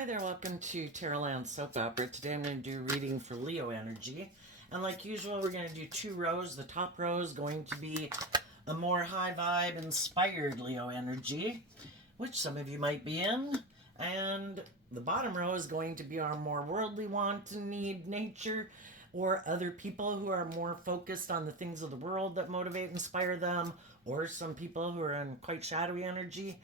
Hi there, welcome to Terraland Soap Opera. Today I'm going to do a reading for Leo energy. And like usual, we're going to do two rows. The top row is going to be a more high vibe, inspired Leo energy, which some of you might be in. And the bottom row is going to be our more worldly want and need nature, or other people who are more focused on the things of the world that motivate, inspire them, or some people who are in quite shadowy energy.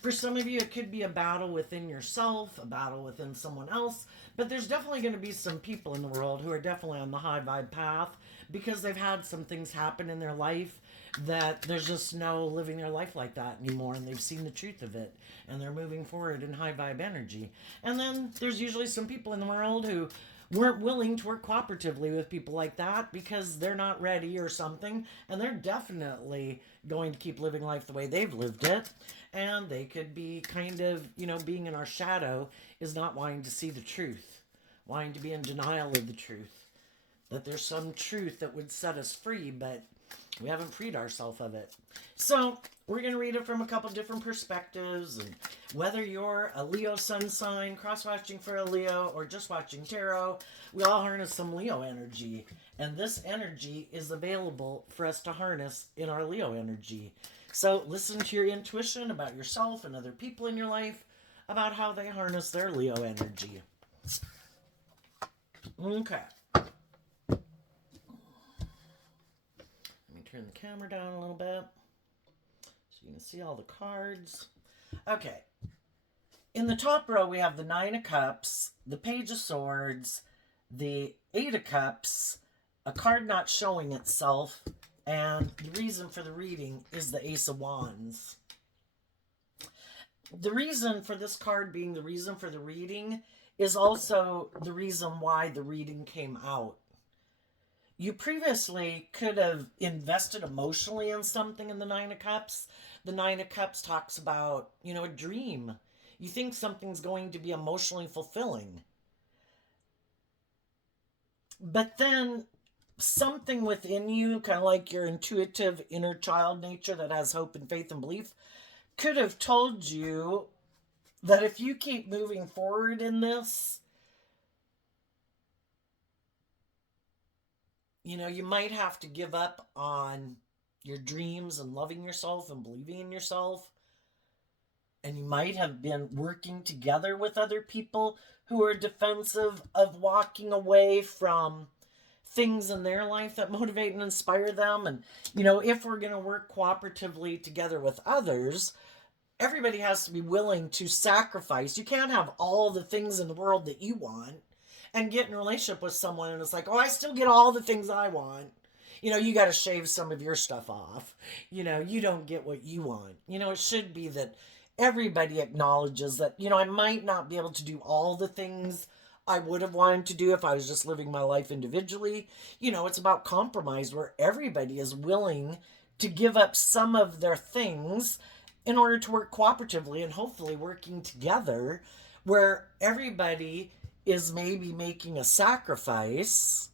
For some of you, it could be a battle within yourself, a battle within someone else, but there's definitely going to be some people in the world who are definitely on the high vibe path because they've had some things happen in their life that there's just no living their life like that anymore, and they've seen the truth of it and they're moving forward in high vibe energy. And then there's usually some people in the world who weren't willing to work cooperatively with people like that because they're not ready or something, and they're definitely going to keep living life the way they've lived it. And they could be kind of, being in our shadow is not wanting to see the truth, wanting to be in denial of the truth, that there's some truth that would set us free, but we haven't freed ourselves of it. So we're going to read it from a couple different perspectives, and whether you're a Leo sun sign, cross-watching for a Leo, or just watching tarot, we all harness some Leo energy, and this energy is available for us to harness in our Leo energy. So listen to your intuition about yourself and other people in your life about how they harness their Leo energy. Okay. Turn the camera down a little bit so you can see all the cards. Okay. In the top row, we have the Nine of Cups, the Page of Swords, the Eight of Cups, a card not showing itself, and the reason for the reading is the Ace of Wands. The reason for this card being the reason for the reading is also the reason why the reading came out. You previously could have invested emotionally in something in the Nine of Cups. The Nine of Cups talks about, a dream. You think something's going to be emotionally fulfilling. But then something within you, kind of like your intuitive inner child nature that has hope and faith and belief, could have told you that if you keep moving forward in this, you might have to give up on your dreams and loving yourself and believing in yourself. And you might have been working together with other people who are defensive of walking away from things in their life that motivate and inspire them. And, if we're going to work cooperatively together with others, everybody has to be willing to sacrifice. You can't have all the things in the world that you want and get in a relationship with someone and it's like, oh, I still get all the things I want. You got to shave some of your stuff off. You don't get what you want. It should be that everybody acknowledges that, I might not be able to do all the things I would have wanted to do if I was just living my life individually. It's about compromise where everybody is willing to give up some of their things in order to work cooperatively and hopefully working together where everybody is maybe making a sacrifice,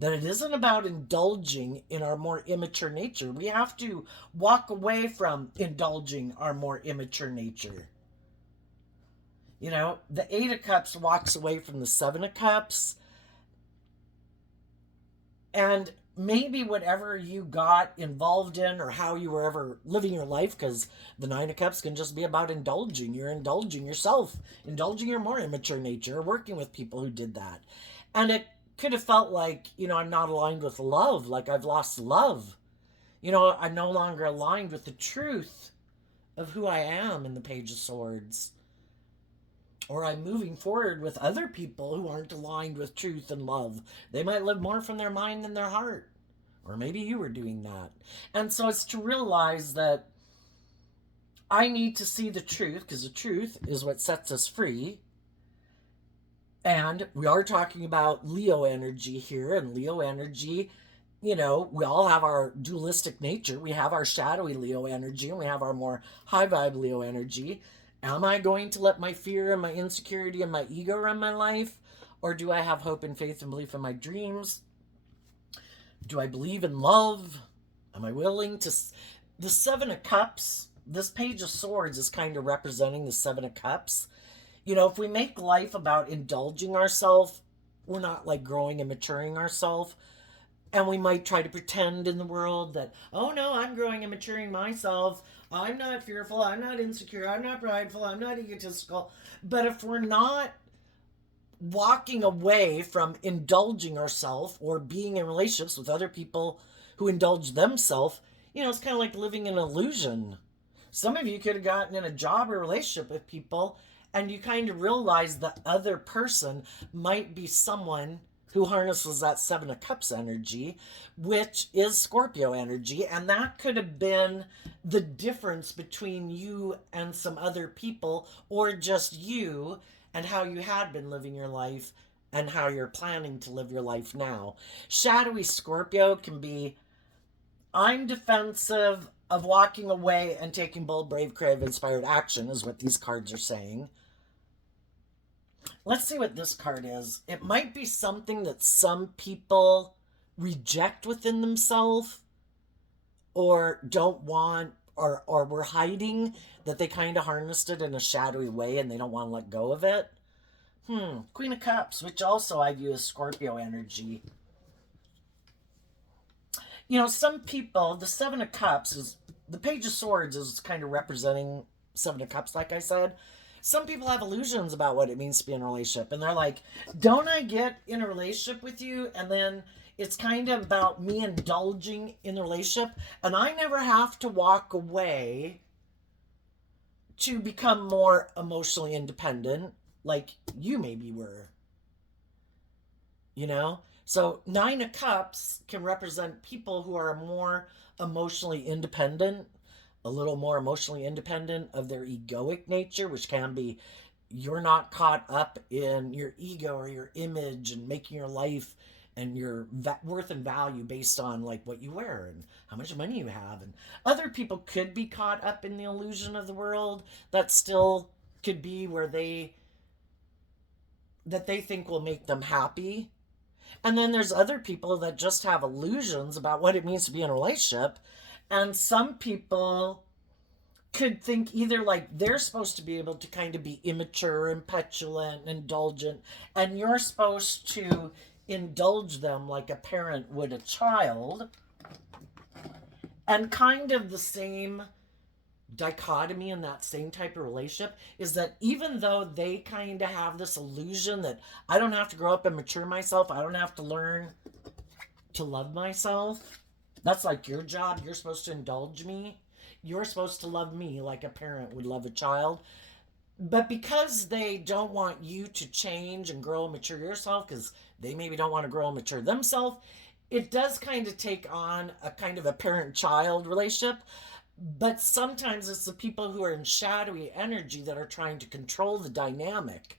that it isn't about indulging in our more immature nature. We have to walk away from indulging our more immature nature. The Eight of Cups walks away from the Seven of Cups, and maybe whatever you got involved in or how you were ever living your life, because the Nine of Cups can just be about indulging. You're indulging yourself, indulging your more immature nature, working with people who did that. And it could have felt like, I'm not aligned with love, like I've lost love. I'm no longer aligned with the truth of who I am in the Page of Swords. Or I'm moving forward with other people who aren't aligned with truth and love. They might live more from their mind than their heart. Or maybe you were doing that. And so it's to realize that I need to see the truth, because the truth is what sets us free. And we are talking about Leo energy here, and Leo energy, we all have our dualistic nature. We have our shadowy Leo energy, and we have our more high vibe Leo energy. Am I going to let my fear and my insecurity and my ego run my life? Or do I have hope and faith and belief in my dreams? Do I believe in love? Am I willing to... The Seven of Cups, this Page of Swords is kind of representing the Seven of Cups. You know, if we make life about indulging ourselves, we're not like growing and maturing ourselves. And we might try to pretend in the world that, oh no, I'm growing and maturing myself. I'm not fearful. I'm not insecure. I'm not prideful. I'm not egotistical. But if we're not walking away from indulging ourselves or being in relationships with other people who indulge themselves, you know, it's kind of like living in an illusion. Some of you could have gotten in a job or relationship with people and you kind of realize the other person might be someone who harnesses that Seven of Cups energy, which is Scorpio energy. And that could have been the difference between you and some other people, or just you and how you had been living your life and how you're planning to live your life now. Shadowy Scorpio can be, I'm defensive of walking away and taking bold, brave, creative, inspired action, is what these cards are saying. Let's see what this card is. It might be something that some people reject within themselves or don't want, or were hiding, that they kind of harnessed it in a shadowy way and they don't want to let go of it. Queen of Cups, which also I view as Scorpio energy. You know, some people, the Seven of Cups is, the Page of Swords is kind of representing Seven of Cups, like I said. Some people have illusions about what it means to be in a relationship. And they're like, don't I get in a relationship with you? And then it's kind of about me indulging in the relationship. And I never have to walk away to become more emotionally independent like you maybe were. You know? So Nine of Cups can represent people who are more emotionally independent, a little more emotionally independent of their egoic nature, which can be you're not caught up in your ego or your image and making your life and your worth and value based on like what you wear and how much money you have. And other people could be caught up in the illusion of the world that still could be where they think will make them happy. And then there's other people that just have illusions about what it means to be in a relationship. And some people could think either like they're supposed to be able to kind of be immature and petulant and indulgent, and you're supposed to indulge them like a parent would a child. And kind of the same dichotomy in that same type of relationship is that even though they kind of have this illusion that I don't have to grow up and mature myself, I don't have to learn to love myself, that's like your job, you're supposed to indulge me, you're supposed to love me like a parent would love a child. But because they don't want you to change and grow and mature yourself, because they maybe don't want to grow and mature themselves, it does kind of take on a kind of a parent-child relationship. But sometimes it's the people who are in shadowy energy that are trying to control the dynamic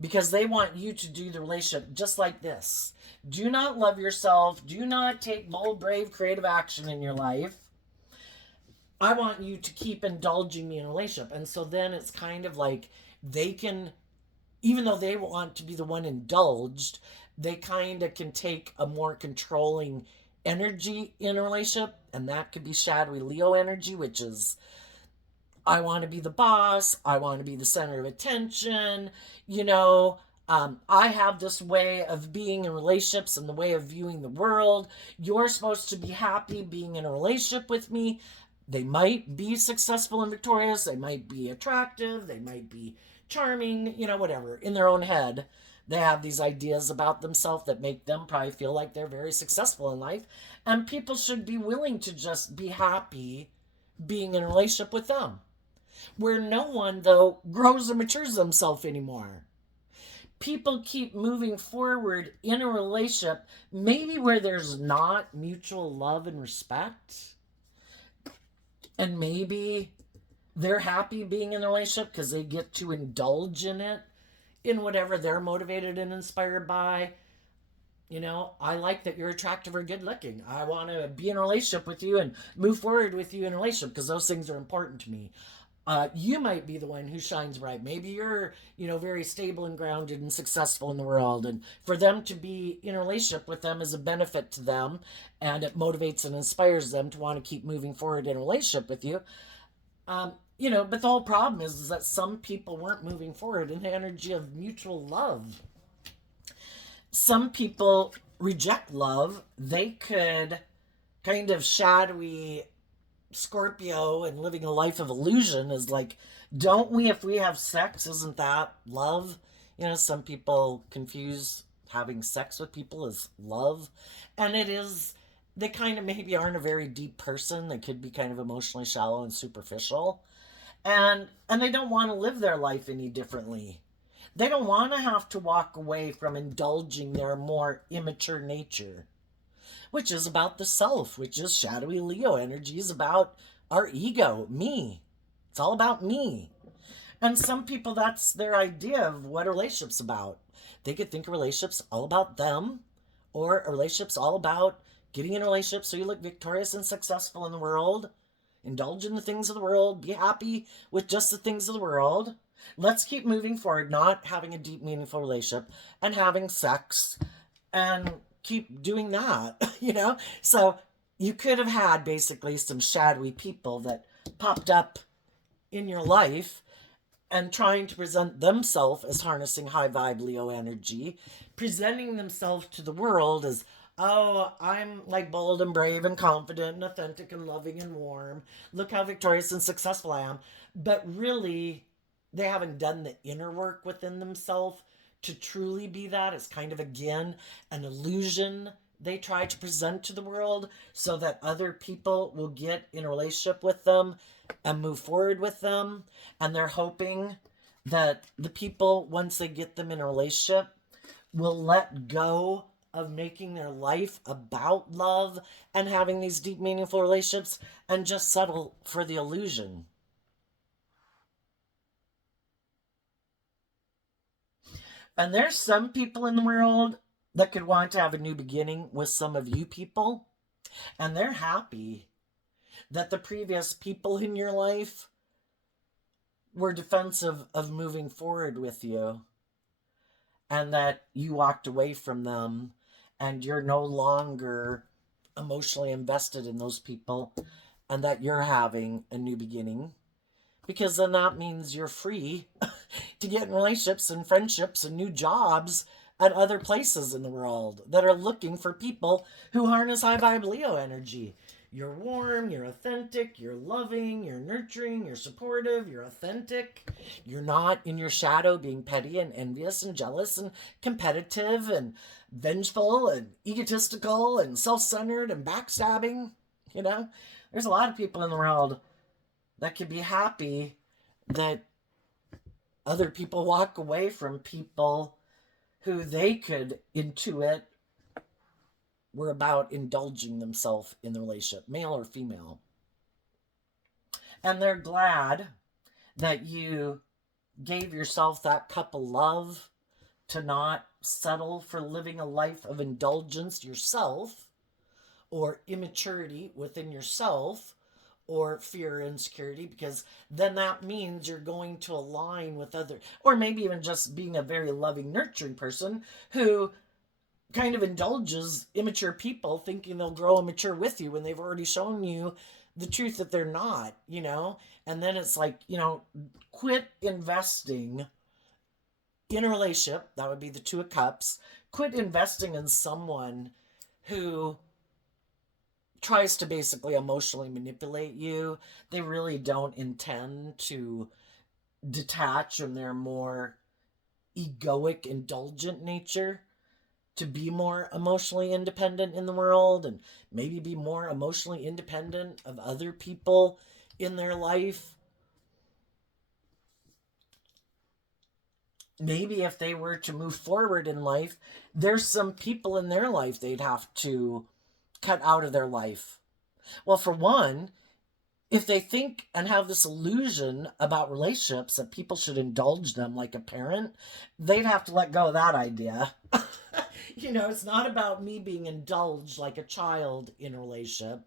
because they want you to do the relationship just like this. Do not love yourself. Do not take bold, brave, creative action in your life. I want you to keep indulging me in a relationship. And so then it's kind of like they can, even though they want to be the one indulged, they kind of can take a more controlling energy in a relationship. And that could be shadowy Leo energy, which is, I want to be the boss. I want to be the center of attention. You know, I have this way of being in relationships and the way of viewing the world. You're supposed to be happy being in a relationship with me. They might be successful and victorious. They might be attractive. They might be charming, you know, whatever. In their own head, they have these ideas about themselves that make them probably feel like they're very successful in life. And people should be willing to just be happy being in a relationship with them. Where no one, though, grows or matures themselves anymore. People keep moving forward in a relationship, maybe where there's not mutual love and respect. And maybe they're happy being in a relationship because they get to indulge in it, in whatever they're motivated and inspired by. You know, I like that you're attractive or good looking. I want to be in a relationship with you and move forward with you in a relationship because those things are important to me. You might be the one who shines bright. Maybe you're, you know, very stable and grounded and successful in the world. And for them to be in a relationship with them is a benefit to them. And it motivates and inspires them to want to keep moving forward in a relationship with you. But the whole problem is that some people weren't moving forward in the energy of mutual love. Some people reject love. They could kind of shadowy Scorpio and living a life of illusion is like, don't we, if we have sex, isn't that love? Some people confuse having sex with people as love. And it is, they kind of maybe aren't a very deep person. They could be kind of emotionally shallow and superficial. And they don't want to live their life any differently. They don't want to have to walk away from indulging their more immature nature, which is about the self, which is shadowy Leo energy, is about our ego, me. It's all about me. And some people, that's their idea of what a relationship's about. They could think a relationship's all about them, or a relationship's all about getting in a relationship so you look victorious and successful in the world, indulge in the things of the world, be happy with just the things of the world. Let's keep moving forward, not having a deep, meaningful relationship and having sex and keep doing that. So you could have had basically some shadowy people that popped up in your life and trying to present themselves as harnessing high vibe Leo energy, presenting themselves to the world as, oh, I'm like bold and brave and confident and authentic and loving and warm. Look how victorious and successful I am. But really, they haven't done the inner work within themselves to truly be that. It's kind of, again, an illusion they try to present to the world so that other people will get in a relationship with them and move forward with them. And they're hoping that the people, once they get them in a relationship, will let go of making their life about love and having these deep, meaningful relationships and just settle for the illusion. And there's some people in the world that could want to have a new beginning with some of you people, and they're happy that the previous people in your life were defensive of moving forward with you and that you walked away from them and you're no longer emotionally invested in those people and that you're having a new beginning, because then that means you're free to get in relationships and friendships and new jobs at other places in the world that are looking for people who harness high vibe Leo energy. You're warm, you're authentic, you're loving, you're nurturing, you're supportive, you're authentic. You're not in your shadow being petty and envious and jealous and competitive and vengeful and egotistical and self centered and backstabbing. You know, there's a lot of people in the world that could be happy that other people walk away from people who they could intuit were about indulging themselves in the relationship, male or female. And they're glad that you gave yourself that cup of love to not settle for living a life of indulgence yourself or immaturity within yourself or fear or insecurity, because then that means you're going to align with other, or maybe even just being a very loving, nurturing person who kind of indulges immature people thinking they'll grow and mature with you when they've already shown you the truth that they're not. And then it's like, quit investing in a relationship. That would be the Two of Cups. Quit investing in someone who tries to basically emotionally manipulate you. They really don't intend to detach from their more egoic, indulgent nature to be more emotionally independent in the world and maybe be more emotionally independent of other people in their life. Maybe if they were to move forward in life, there's some people in their life they'd have to cut out of their life. Well, for one, if they think and have this illusion about relationships that people should indulge them like a parent, they'd have to let go of that idea. It's not about me being indulged like a child in a relationship.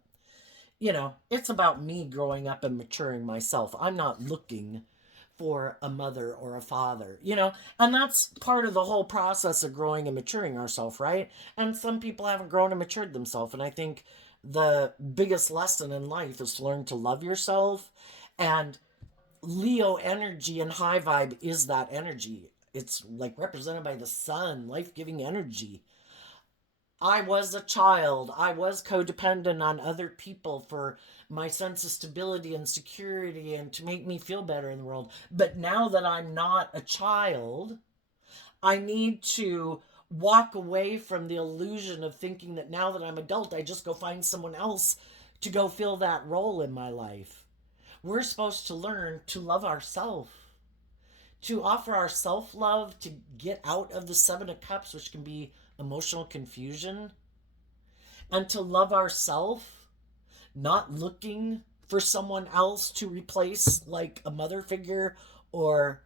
It's about me growing up and maturing myself. I'm not looking for a mother or a father. And that's part of the whole process of growing and maturing ourselves, right? And some people haven't grown and matured themselves. And I think the biggest lesson in life is to learn to love yourself and Leo energy and high vibe is that energy. It's like represented by the sun, life-giving energy. I was a child. I was codependent on other people for my sense of stability and security and to make me feel better in the world. But now that I'm not a child, I need to walk away from the illusion of thinking that now that I'm adult, I just go find someone else to go fill that role in my life. We're supposed to learn to love ourselves, to offer our self love, to get out of the Seven of Cups, which can be emotional confusion, and to love ourselves, not looking for someone else to replace, like a mother figure or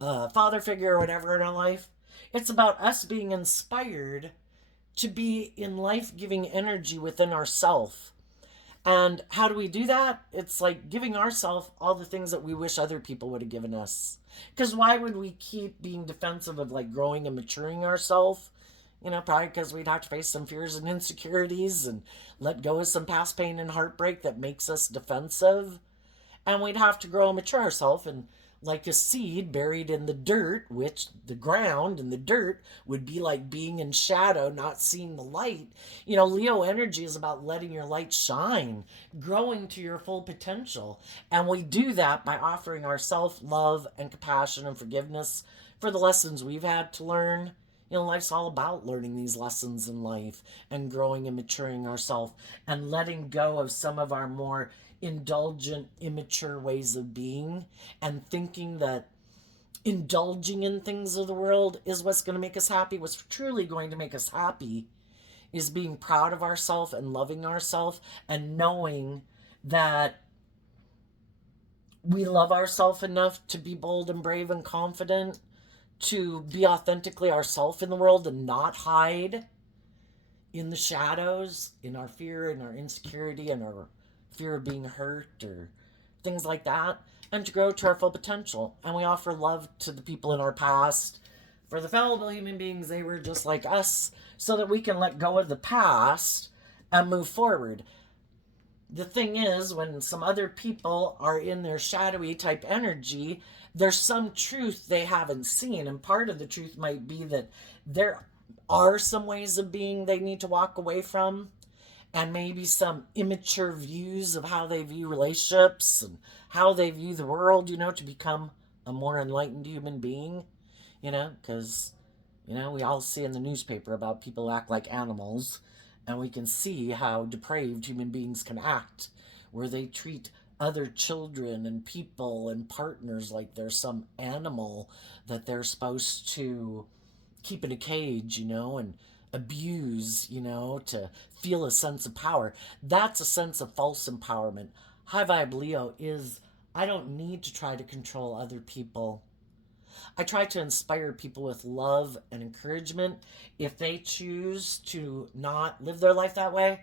a father figure or whatever in our life. It's about us being inspired to be in life giving energy within ourself. And how do we do that? It's like giving ourselves all the things that we wish other people would have given us. Because why would we keep being defensive of like growing and maturing ourselves? You know, probably because we'd have to face some fears and insecurities and let go of some past pain and heartbreak that makes us defensive. And we'd have to grow and mature ourselves, and like a seed buried in the dirt, which the ground and the dirt would be like being in shadow, not seeing the light. You know, Leo energy is about letting your light shine, growing to your full potential. And we do that by offering ourself love and compassion and forgiveness for the lessons we've had to learn. You know, life's all about learning these lessons in life and growing and maturing ourselves and letting go of some of our more indulgent, immature ways of being and thinking that indulging in things of the world is what's going to make us happy. What's truly going to make us happy is being proud of ourselves and loving ourselves and knowing that we love ourselves enough to be bold and brave and confident, to be authentically ourselves in the world and not hide in the shadows, in our fear and our insecurity and our fear of being hurt or things like that, and to grow to our full potential. And we offer love to the people in our past. For the fallible human beings, they were just like us, so that we can let go of the past and move forward. The thing is, when some other people are in their shadowy type energy, there's some truth they haven't seen. And part of the truth might be that there are some ways of being they need to walk away from, and maybe some immature views of how they view relationships and how they view the world, you know, to become a more enlightened human being, you know, because, you know, we all see in the newspaper about people act like animals, and we can see how depraved human beings can act, where they treat other children and people and partners like they're some animal that they're supposed to keep in a cage, you know, and abuse, you know, to feel a sense of power. That's a sense of false empowerment. High vibe Leo is, I don't need to try to control other people. I try to inspire people with love and encouragement. If they choose to not live their life that way,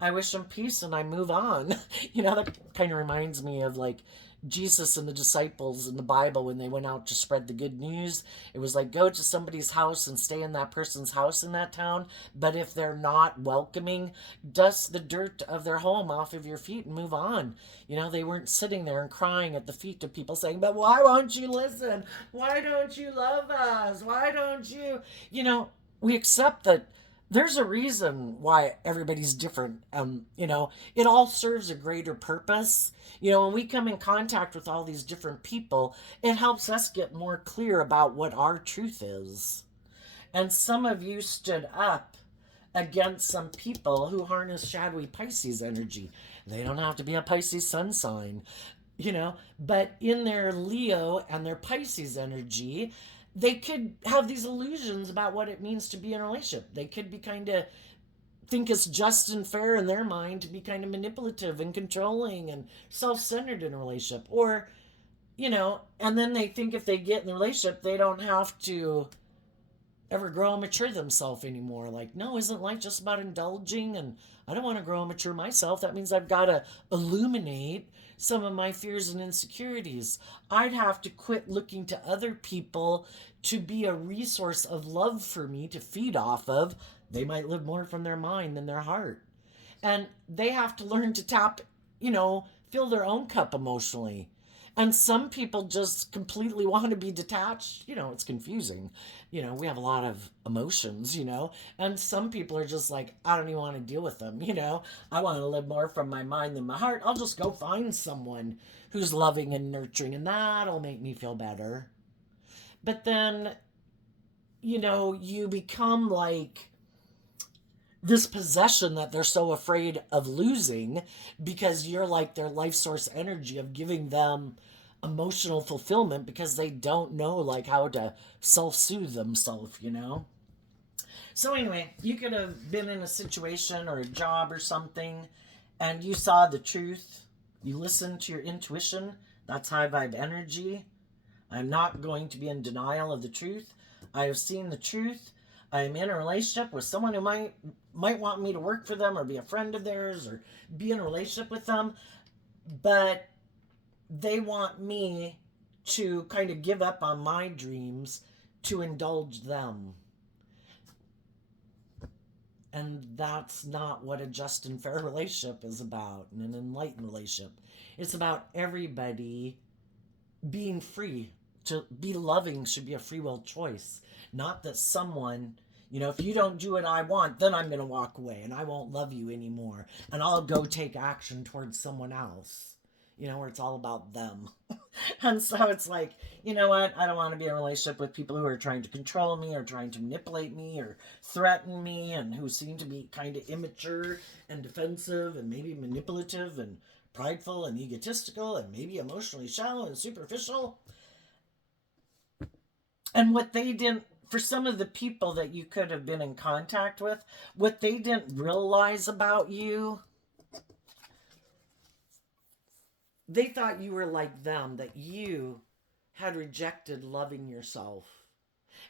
I wish them peace and I move on. You know, that kind of reminds me of like Jesus and the disciples in the Bible when they went out to spread the good news. It was like, go to somebody's house and stay in that person's house in that town. But if they're not welcoming, dust the dirt of their home off of your feet and move on. You know, they weren't sitting there and crying at the feet of people saying, but why won't you listen? Why don't you love us? Why don't you? You know, we accept that there's a reason why everybody's different. You know, it all serves a greater purpose. You know, when we come in contact with all these different people, it helps us get more clear about what our truth is. And some of you stood up against some people who harness shadowy Pisces energy. They don't have to be a Pisces sun sign, you know, but in their Leo and their Pisces energy, they could have these illusions about what it means to be in a relationship. They could be kind of think it's just and fair in their mind to be kind of manipulative and controlling and self-centered in a relationship. Or, you know, and then they think if they get in the relationship, they don't have to ever grow and mature themselves anymore. Like, no, isn't life just about indulging? And I don't want to grow and mature myself. That means I've got to illuminate some of my fears and insecurities. I'd have to quit looking to other people to be a resource of love for me to feed off of. They might live more from their mind than their heart. And they have to learn to tap, you know, fill their own cup emotionally. And some people just completely want to be detached. It's confusing. We have a lot of emotions, and some people are just like, I don't even want to deal with them. I want to live more from my mind than my heart. I'll just go find someone who's loving and nurturing, and that'll make me feel better. But then, you become like this possession that they're so afraid of losing because you're like their life source energy of giving them emotional fulfillment because they don't know like how to self-soothe themselves. So anyway, you could have been in a situation or a job or something and you saw the truth. You listened to your intuition. That's high vibe energy. I'm not going to be in denial of the truth. I have seen the truth. I'm in a relationship with someone who might want me to work for them or be a friend of theirs or be in a relationship with them, but they want me to kind of give up on my dreams to indulge them. And that's not what a just and fair relationship is about, and an enlightened relationship. It's about everybody being free. To be loving should be a free will choice. Not that someone, if you don't do what I want, then I'm going to walk away and I won't love you anymore. And I'll go take action towards someone else, where it's all about them. And so it's like, you know what? I don't want to be in a relationship with people who are trying to control me or trying to manipulate me or threaten me and who seem to be kind of immature and defensive and maybe manipulative and prideful and egotistical and maybe emotionally shallow and superficial. And what they didn't, for some of the people that you could have been in contact with, what they didn't realize about you, they thought you were like them, that you had rejected loving yourself,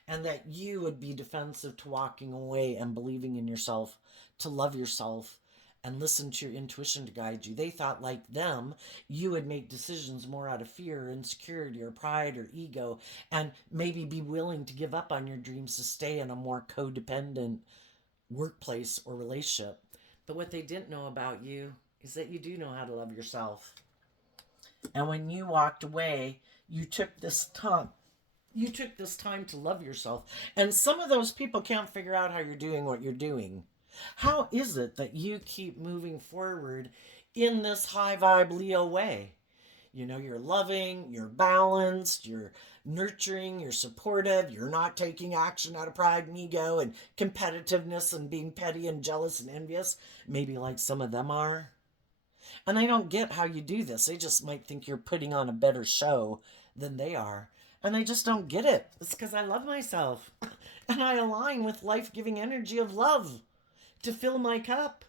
and that you would be defensive to walking away and believing in yourself, to love yourself, and listen to your intuition to guide you. They thought, like them, you would make decisions more out of fear, insecurity, or pride, or ego, and maybe be willing to give up on your dreams to stay in a more codependent workplace or relationship. But what they didn't know about you is that you do know how to love yourself. And when you walked away, you took this time. You took this time to love yourself. And some of those people can't figure out how you're doing what you're doing. How is it that you keep moving forward in this high vibe Leo way? You're loving, you're balanced, you're nurturing, you're supportive, you're not taking action out of pride and ego and competitiveness and being petty and jealous and envious, maybe like some of them are. And I don't get how you do this. They just might think you're putting on a better show than they are. And I just don't get it. It's because I love myself. And I align with life-giving energy of love to fill my cup.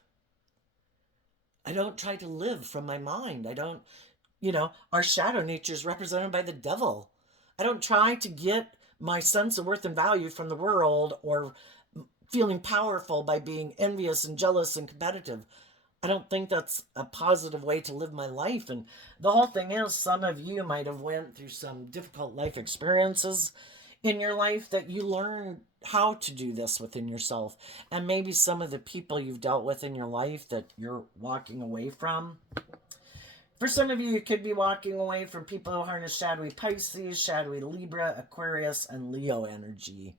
I don't try to live from my mind. I don't, our shadow nature is represented by the devil. I don't try to get my sense of worth and value from the world or feeling powerful by being envious and jealous and competitive. I don't think that's a positive way to live my life. And the whole thing is, some of you might have went through some difficult life experiences in your life that you learn how to do this within yourself. And maybe some of the people you've dealt with in your life that you're walking away from. For some of you, you could be walking away from people who harness shadowy Pisces, shadowy Libra, Aquarius, and Leo energy.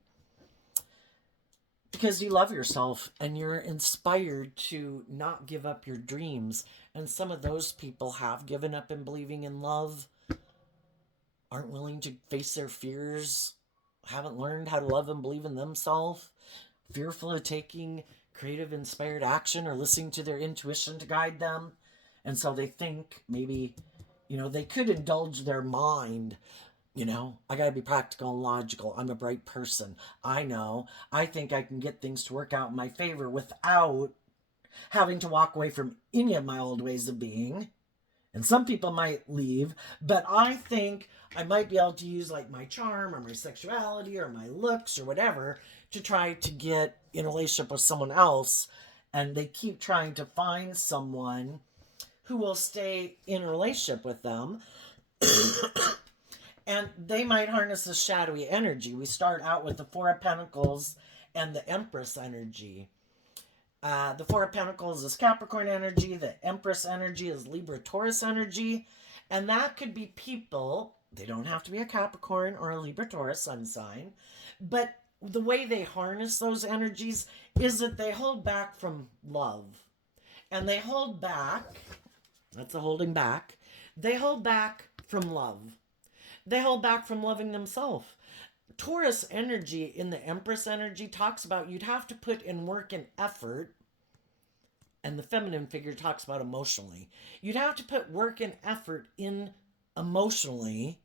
Because you love yourself and you're inspired to not give up your dreams. And some of those people have given up in believing in love, aren't willing to face their fears, haven't learned how to love and believe in themselves, fearful of taking creative, inspired action or listening to their intuition to guide them. And so they think maybe, they could indulge their mind. I got to be practical and logical. I'm a bright person. I know. I think I can get things to work out in my favor without having to walk away from any of my old ways of being. And some people might leave, but I think I might be able to use like my charm or my sexuality or my looks or whatever to try to get in a relationship with someone else. And they keep trying to find someone who will stay in a relationship with them. And they might harness the shadowy energy. We start out with the Four of Pentacles and the Empress energy. The Four of Pentacles is Capricorn energy. The Empress energy is Libra Taurus energy. And that could be people, they don't have to be a Capricorn or a Libra Taurus sun sign, but the way they harness those energies is that they hold back from love. And they hold back, that's a holding back, they hold back from love. They hold back from loving themselves. Taurus energy in the Empress energy talks about you'd have to put in work and effort, and the feminine figure talks about emotionally. You'd have to put work and effort in emotionally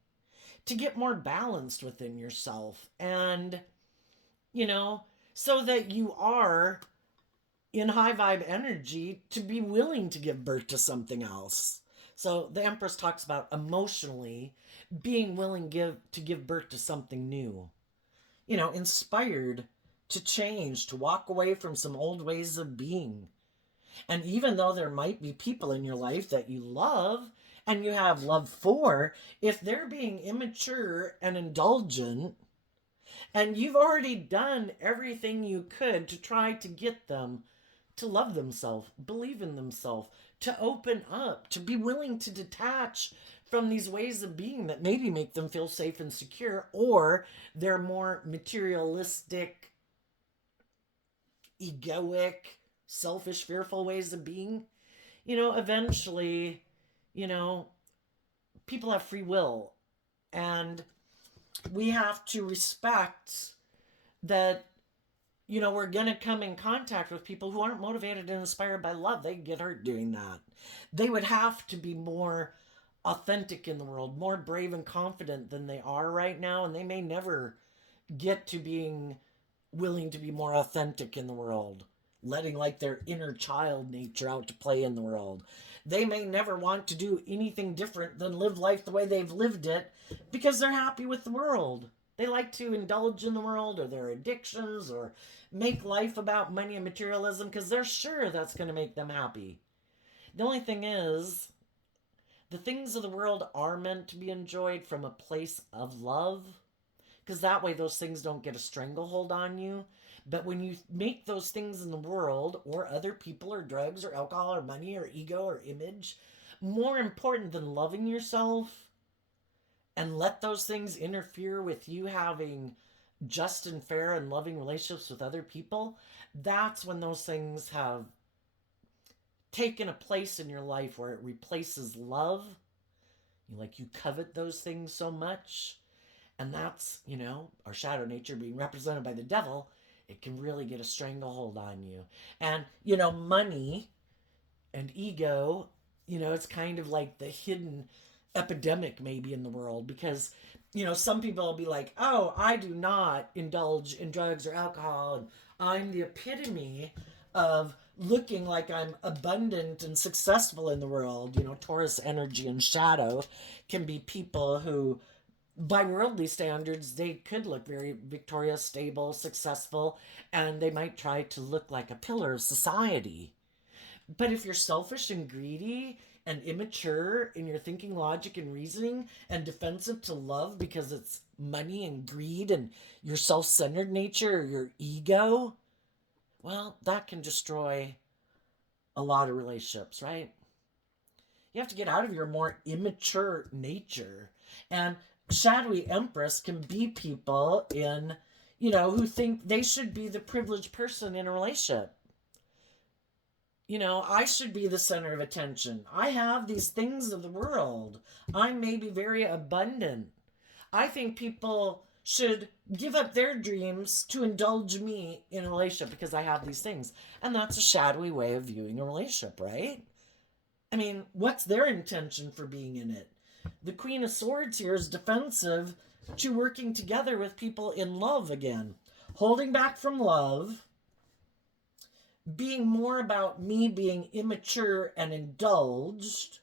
to get more balanced within yourself. And, you know, so that you are in high vibe energy to be willing to give birth to something else. So the Empress talks about emotionally being willing to give birth to something new. You know, inspired to change, to walk away from some old ways of being. And even though there might be people in your life that you love and you have love for, if they're being immature and indulgent, and you've already done everything you could to try to get them to love themselves, believe in themselves, to open up, to be willing to detach from these ways of being that maybe make them feel safe and secure, or they're more materialistic, egoic, selfish, fearful ways of being. You know, eventually, you know, people have free will, and we have to respect that, you know, we're going to come in contact with people who aren't motivated and inspired by love. They get hurt doing that. They would have to be more authentic in the world, more brave and confident than they are right now, and they may never get to being willing to be more authentic in the world, letting like their inner child nature out to play in the world. They may never want to do anything different than live life the way they've lived it because they're happy with the world. They like to indulge in the world or their addictions or make life about money and materialism because they're sure that's going to make them happy. The only thing is, the things of the world are meant to be enjoyed from a place of love, because that way those things don't get a stranglehold on you. But when you make those things in the world, or other people, or drugs, or alcohol, or money, or ego, or image, more important than loving yourself, and let those things interfere with you having just and fair and loving relationships with other people, that's when those things have taken a place in your life where it replaces love. You covet those things so much, and that's, you know, our shadow nature being represented by the devil. It can really get a stranglehold on you. And, you know, money and ego, you know, it's kind of like the hidden epidemic maybe in the world, because, you know, some people will be like, oh, I do not indulge in drugs or alcohol, and I'm the epitome of looking like I'm abundant and successful in the world. You know, Taurus energy and shadow can be people who, by worldly standards, they could look very victorious, stable, successful, and they might try to look like a pillar of society. But if you're selfish and greedy and immature in your thinking, logic, and reasoning, and defensive to love because it's money and greed and your self-centered nature or your ego, well, that can destroy a lot of relationships, right? You have to get out of your more immature nature. And shadowy Empress can be people in, you know, who think they should be the privileged person in a relationship. You know, I should be the center of attention. I have these things of the world. I may be very abundant. I think people should give up their dreams to indulge me in a relationship because I have these things. And that's a shadowy way of viewing a relationship, right? I mean, what's their intention for being in it? The Queen of Swords here is defensive to working together with people in love again. Holding back from love, being more about me being immature and indulged,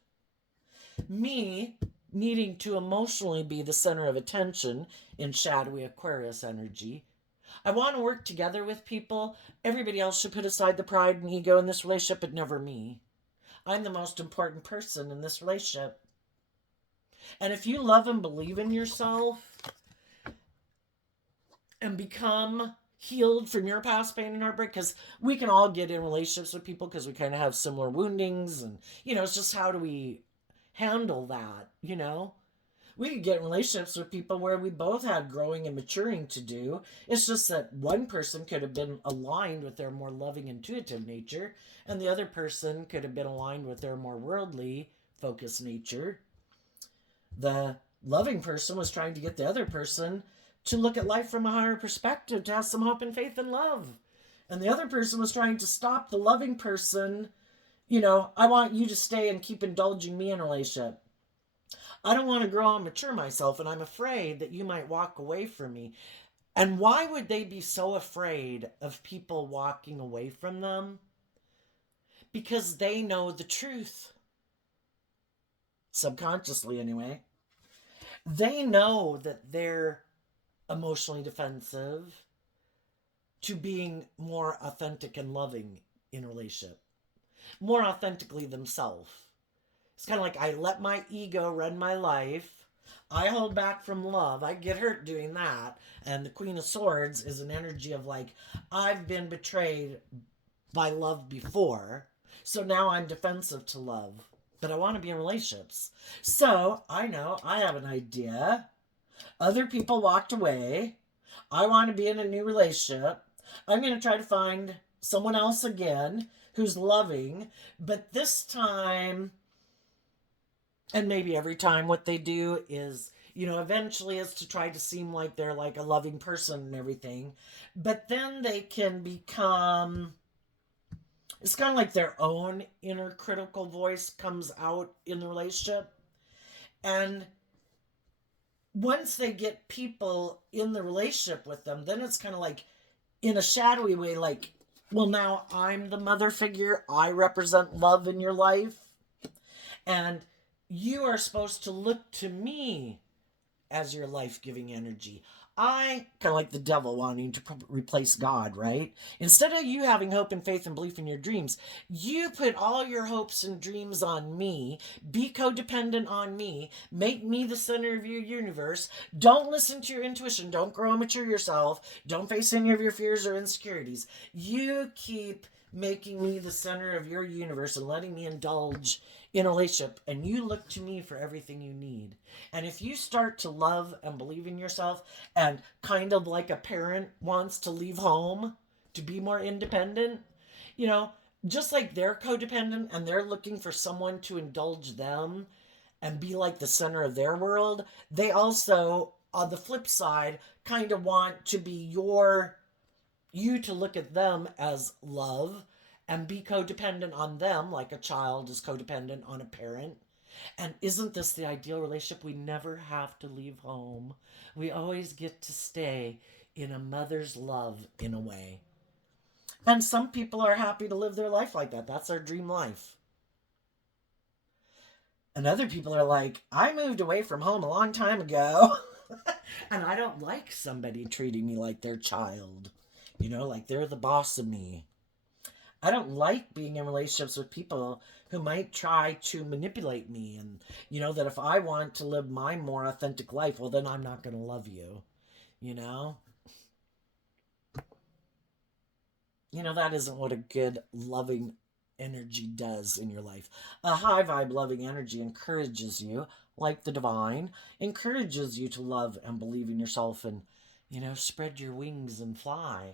me needing to emotionally be the center of attention in shadowy Aquarius energy. I want to work together with people. Everybody else should put aside the pride and ego in this relationship, but never me. I'm the most important person in this relationship. And if you love and believe in yourself and become healed from your past pain and heartbreak, because we can all get in relationships with people because we kind of have similar woundings, and, you know, it's just how do we handle that, you know? We could get in relationships with people where we both had growing and maturing to do. It's just that one person could have been aligned with their more loving, intuitive nature, and the other person could have been aligned with their more worldly, focused nature. The loving person was trying to get the other person to look at life from a higher perspective, to have some hope and faith and love. And the other person was trying to stop the loving person. I want you to stay and keep indulging me in a relationship. I don't want to grow and mature myself, and I'm afraid that you might walk away from me. And why would they be so afraid of people walking away from them? Because they know the truth. Subconsciously, anyway. They know that they're emotionally defensive to being more authentic and loving in a relationship. More authentically themselves. It's kind of like I let my ego run my life. I hold back from love. I get hurt doing that. And the Queen of Swords is an energy of like, I've been betrayed by love before. So now I'm defensive to love. But I want to be in relationships. So I know I have an idea. Other people walked away. I want to be in a new relationship. I'm going to try to find someone else again who's loving. But this time, and maybe every time, what they do is, eventually is to try to seem like they're like a loving person and everything. But then they can become, it's kind of like their own inner critical voice comes out in the relationship. And once they get people in the relationship with them, then it's kind of like in a shadowy way, like, well, now I'm the mother figure. I represent love in your life. And you are supposed to look to me as your life-giving energy. I kind of like the devil wanting to replace God, right? Instead of you having hope and faith and belief in your dreams, you put all your hopes and dreams on me, be codependent on me, make me the center of your universe. Don't listen to your intuition. Don't grow and mature yourself. Don't face any of your fears or insecurities. You keep making me the center of your universe and letting me indulge in a relationship, and you look to me for everything you need. And if you start to love and believe in yourself, and kind of like a parent wants to leave home to be more independent, just like they're codependent and they're looking for someone to indulge them and be like the center of their world, they also, on the flip side, kind of want to be you to look at them as love and be codependent on them like a child is codependent on a parent. And isn't this the ideal relationship? We never have to leave home. We always get to stay in a mother's love in a way. And some people are happy to live their life like that. That's their dream life. And other people are like, I moved away from home a long time ago. And I don't like somebody treating me like their child. Like they're the boss of me. I don't like being in relationships with people who might try to manipulate me. And, that if I want to live my more authentic life, well, then I'm not going to love you. That isn't what a good, loving energy does in your life. A high vibe loving energy encourages you, like the divine, encourages you to love and believe in yourself and, spread your wings and fly.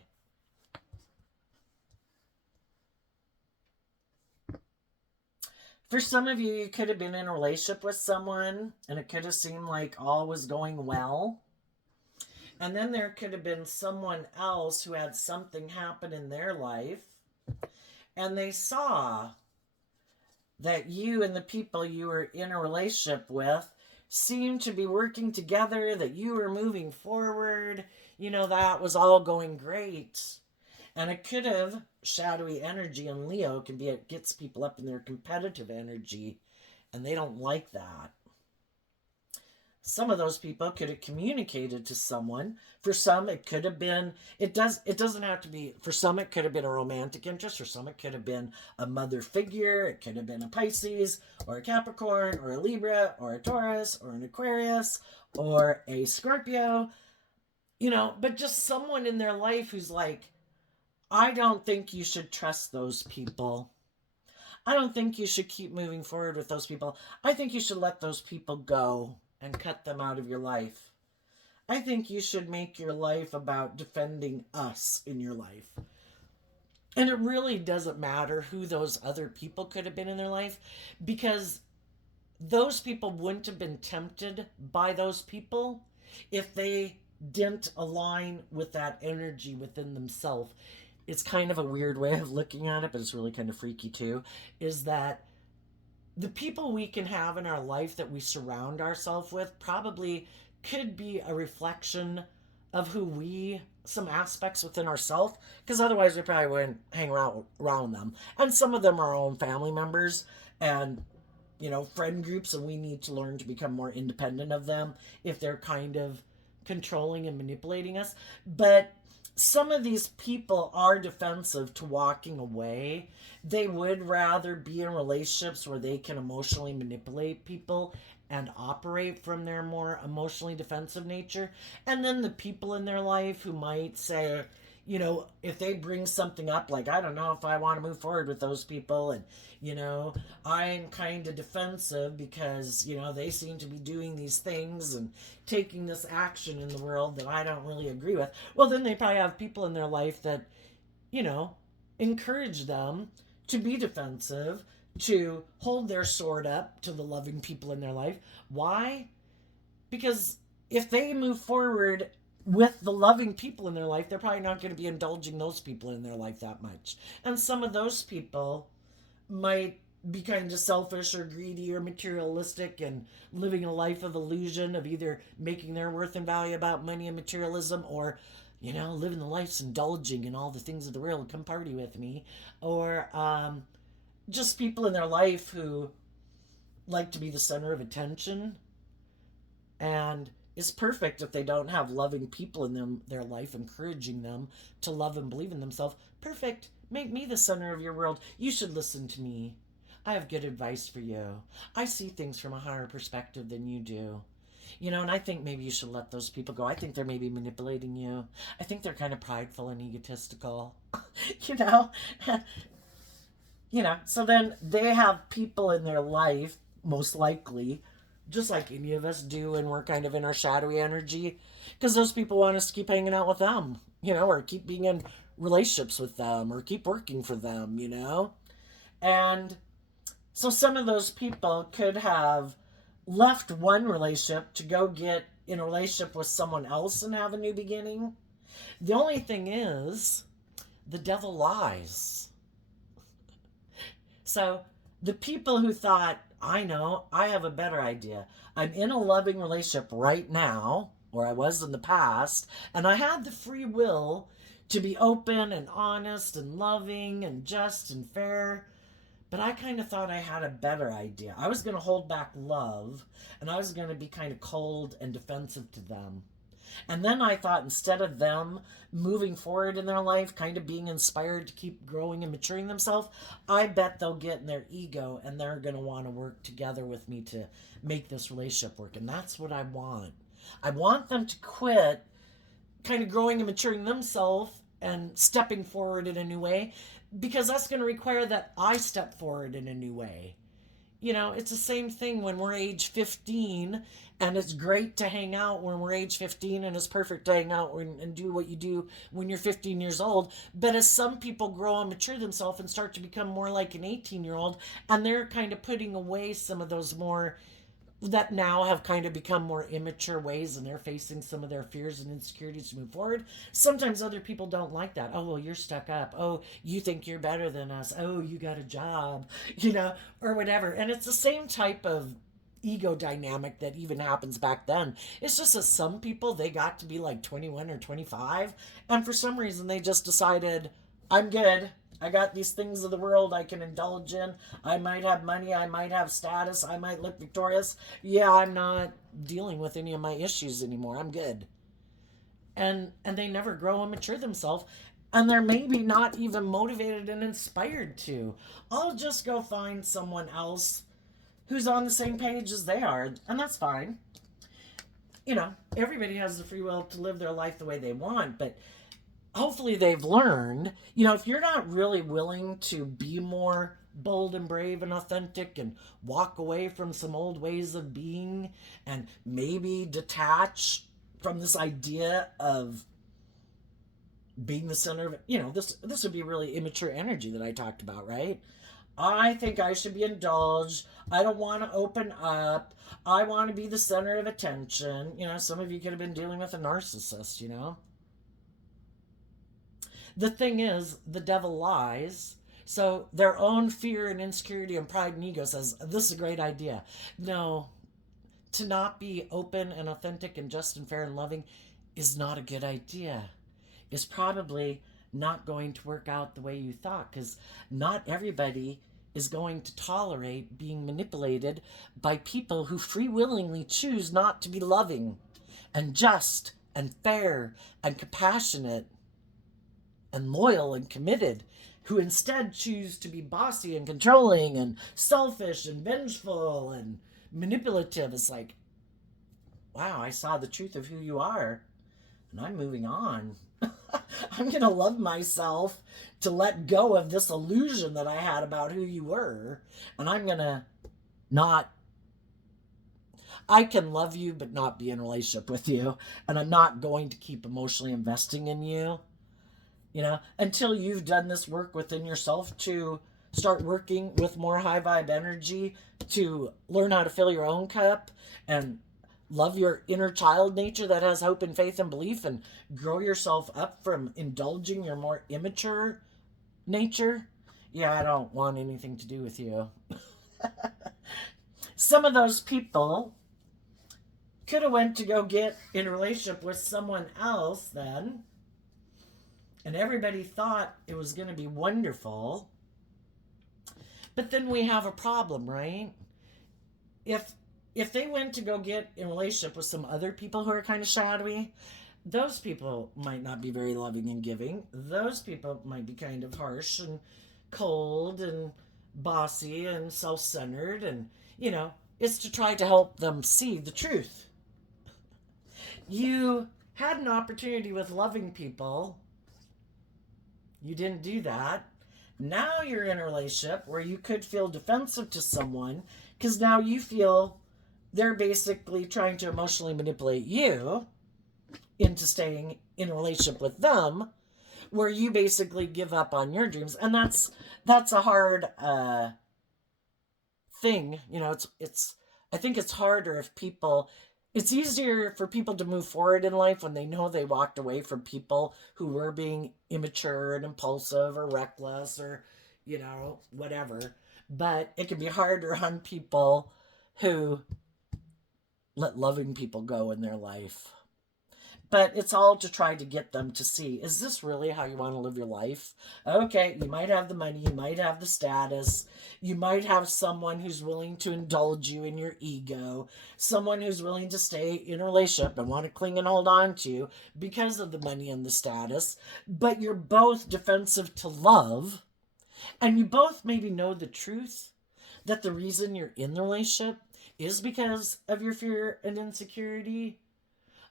For some of you, you could have been in a relationship with someone and it could have seemed like all was going well. And then there could have been someone else who had something happen in their life and they saw that you and the people you were in a relationship with seemed to be working together, that you were moving forward, that was all going great. And it could have, shadowy energy in Leo can be, it gets people up in their competitive energy, and they don't like that. Some of those people could have communicated to someone. For some, it could have been, it doesn't have to be, for some it could have been a romantic interest, for some it could have been a mother figure, it could have been a Pisces, or a Capricorn, or a Libra, or a Taurus, or an Aquarius, or a Scorpio, but just someone in their life who's like, I don't think you should trust those people. I don't think you should keep moving forward with those people. I think you should let those people go and cut them out of your life. I think you should make your life about defending us in your life. And it really doesn't matter who those other people could have been in their life, because those people wouldn't have been tempted by those people if they didn't align with that energy within themselves. It's kind of a weird way of looking at it, but it's really kind of freaky too, is that the people we can have in our life that we surround ourselves with probably could be a reflection of who we, some aspects within ourselves, because otherwise we probably wouldn't hang around them. And some of them are our own family members and, you know, friend groups, and we need to learn to become more independent of them if they're kind of controlling and manipulating us. But some of these people are defensive to walking away. They would rather be in relationships where they can emotionally manipulate people and operate from their more emotionally defensive nature. And then the people in their life who might say, you know, if they bring something up, like, I don't know if I want to move forward with those people, and, you know, I'm kind of defensive because, you know, they seem to be doing these things and taking this action in the world that I don't really agree with. Well, then they probably have people in their life that, you know, encourage them to be defensive, to hold their sword up to the loving people in their life. Why? Because if they move forward with the loving people in their life, they're probably not going to be indulging those people in their life that much. And some of those people might be kind of selfish or greedy or materialistic and living a life of illusion of either making their worth and value about money and materialism, or, you know, living the life indulging in all the things of the world. Come party with me. Or just people in their life who like to be the center of attention, and it's perfect if they don't have loving people in their life encouraging them to love and believe in themselves. Perfect. Make me the center of your world. You should listen to me. I have good advice for you. I see things from a higher perspective than you do. You know, and I think maybe you should let those people go. I think they're maybe manipulating you. I think they're kind of prideful and egotistical. you know? You know, so then they have people in their life, most likely, just like any of us do, and we're kind of in our shadowy energy, because those people want us to keep hanging out with them, you know, or keep being in relationships with them, or keep working for them, you know. And so some of those people could have left one relationship to go get in a relationship with someone else and have a new beginning. The only thing is, the devil lies. So the people who thought, I know, I have a better idea. I'm in a loving relationship right now, or I was in the past, and I had the free will to be open and honest and loving and just and fair. But I kind of thought I had a better idea. I was going to hold back love, and I was going to be kind of cold and defensive to them. And then I thought, instead of them moving forward in their life, kind of being inspired to keep growing and maturing themselves, I bet they'll get in their ego and they're going to want to work together with me to make this relationship work. And that's what I want. I want them to quit kind of growing and maturing themselves and stepping forward in a new way, because that's going to require that I step forward in a new way. You know, it's the same thing when we're age 15, and it's great to hang out when we're age 15, and it's perfect to hang out and do what you do when you're 15 years old. But as some people grow and mature themselves and start to become more like an 18-year-old, and they're kind of putting away some of those more, that now have kind of become more immature ways, and they're facing some of their fears and insecurities to move forward. Sometimes other people don't like that. Oh, well, you're stuck up. Oh, you think you're better than us. Oh, you got a job, you know, or whatever. And it's the same type of ego dynamic that even happens back then. It's just that some people, they got to be like 21 or 25, and for some reason they just decided, I'm good. I got these things of the world I can indulge in. I might have money. I might have status. I might look victorious. Yeah, I'm not dealing with any of my issues anymore. I'm good. And they never grow and mature themselves. And they're maybe not even motivated and inspired to. I'll just go find someone else who's on the same page as they are. And that's fine. You know, everybody has the free will to live their life the way they want, but hopefully they've learned, you know, if you're not really willing to be more bold and brave and authentic and walk away from some old ways of being and maybe detach from this idea of being the center of, this would be really immature energy that I talked about, right? I think I should be indulged. I don't want to open up. I want to be the center of attention. Some of you could have been dealing with a narcissist. The thing is, the devil lies. So their own fear and insecurity and pride and ego says, this is a great idea. No, to not be open and authentic and just and fair and loving is not a good idea. It's probably not going to work out the way you thought, because not everybody is going to tolerate being manipulated by people who free willingly choose not to be loving and just and fair and compassionate and loyal and committed, who instead choose to be bossy and controlling and selfish and vengeful and manipulative. It's like, wow, I saw the truth of who you are and I'm moving on. I'm going to love myself to let go of this illusion that I had about who you were. And I'm going to not, I can love you but not be in a relationship with you. And I'm not going to keep emotionally investing in you, until you've done this work within yourself to start working with more high vibe energy, to learn how to fill your own cup and love your inner child nature that has hope and faith and belief, and grow yourself up from indulging your more immature nature. Yeah, I don't want anything to do with you. Some of those people could have went to go get in a relationship with someone else then, and everybody thought it was going to be wonderful. But then we have a problem, right? If they went to go get in a relationship with some other people who are kind of shadowy, those people might not be very loving and giving. Those people might be kind of harsh and cold and bossy and self-centered. And, it's to try to help them see the truth. You had an opportunity with loving people. You didn't do that. Now you're in a relationship where you could feel defensive to someone because now you feel they're basically trying to emotionally manipulate you into staying in a relationship with them, where you basically give up on your dreams. And that's a hard thing. I think it's harder if people, it's easier for people to move forward in life when they know they walked away from people who were being immature and impulsive or reckless or, whatever. But it can be harder on people who let loving people go in their life. But it's all to try to get them to see, is this really how you want to live your life? Okay, you might have the money, you might have the status, you might have someone who's willing to indulge you in your ego, someone who's willing to stay in a relationship and want to cling and hold on to you because of the money and the status, but you're both defensive to love, and you both maybe know the truth that the reason you're in the relationship is because of your fear and insecurity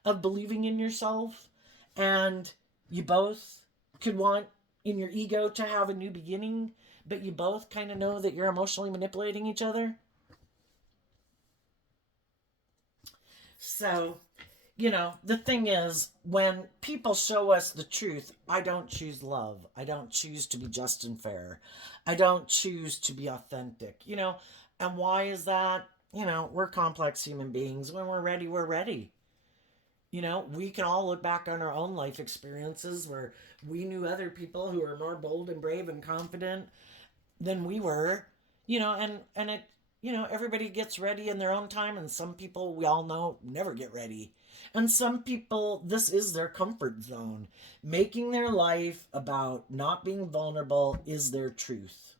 of believing in yourself, and you both could want in your ego to have a new beginning, but you both kind of know that you're emotionally manipulating each other. So, the thing is, when people show us the truth, I don't choose love. I don't choose to be just and fair. I don't choose to be authentic, and why is that? We're complex human beings. When we're ready, we're ready. We can all look back on our own life experiences where we knew other people who were more bold and brave and confident than we were, and it, everybody gets ready in their own time, and some people we all know never get ready. And some people, this is their comfort zone. Making their life about not being vulnerable is their truth.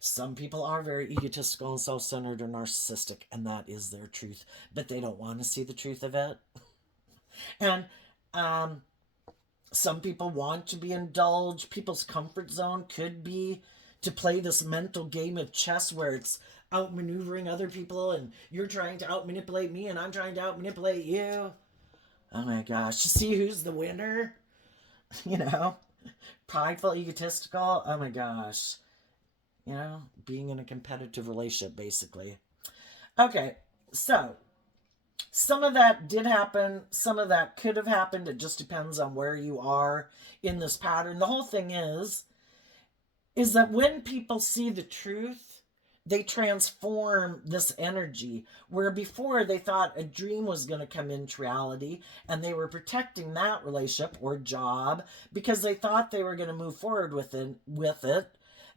Some people are very egotistical and self-centered or narcissistic, and that is their truth, but they don't want to see the truth of it. And some people want to be indulged. People's comfort zone could be to play this mental game of chess where it's outmaneuvering other people and you're trying to outmanipulate me and I'm trying to outmanipulate you. Oh my gosh. To see who's the winner? Prideful, egotistical. Oh my gosh. You know, being in a competitive relationship, basically. Okay, so some of that did happen, some of that could have happened. It just depends on where you are in this pattern. The whole thing is that when people see the truth, they transform this energy. Where before they thought a dream was going to come into reality and they were protecting that relationship or job because they thought they were going to move forward with it.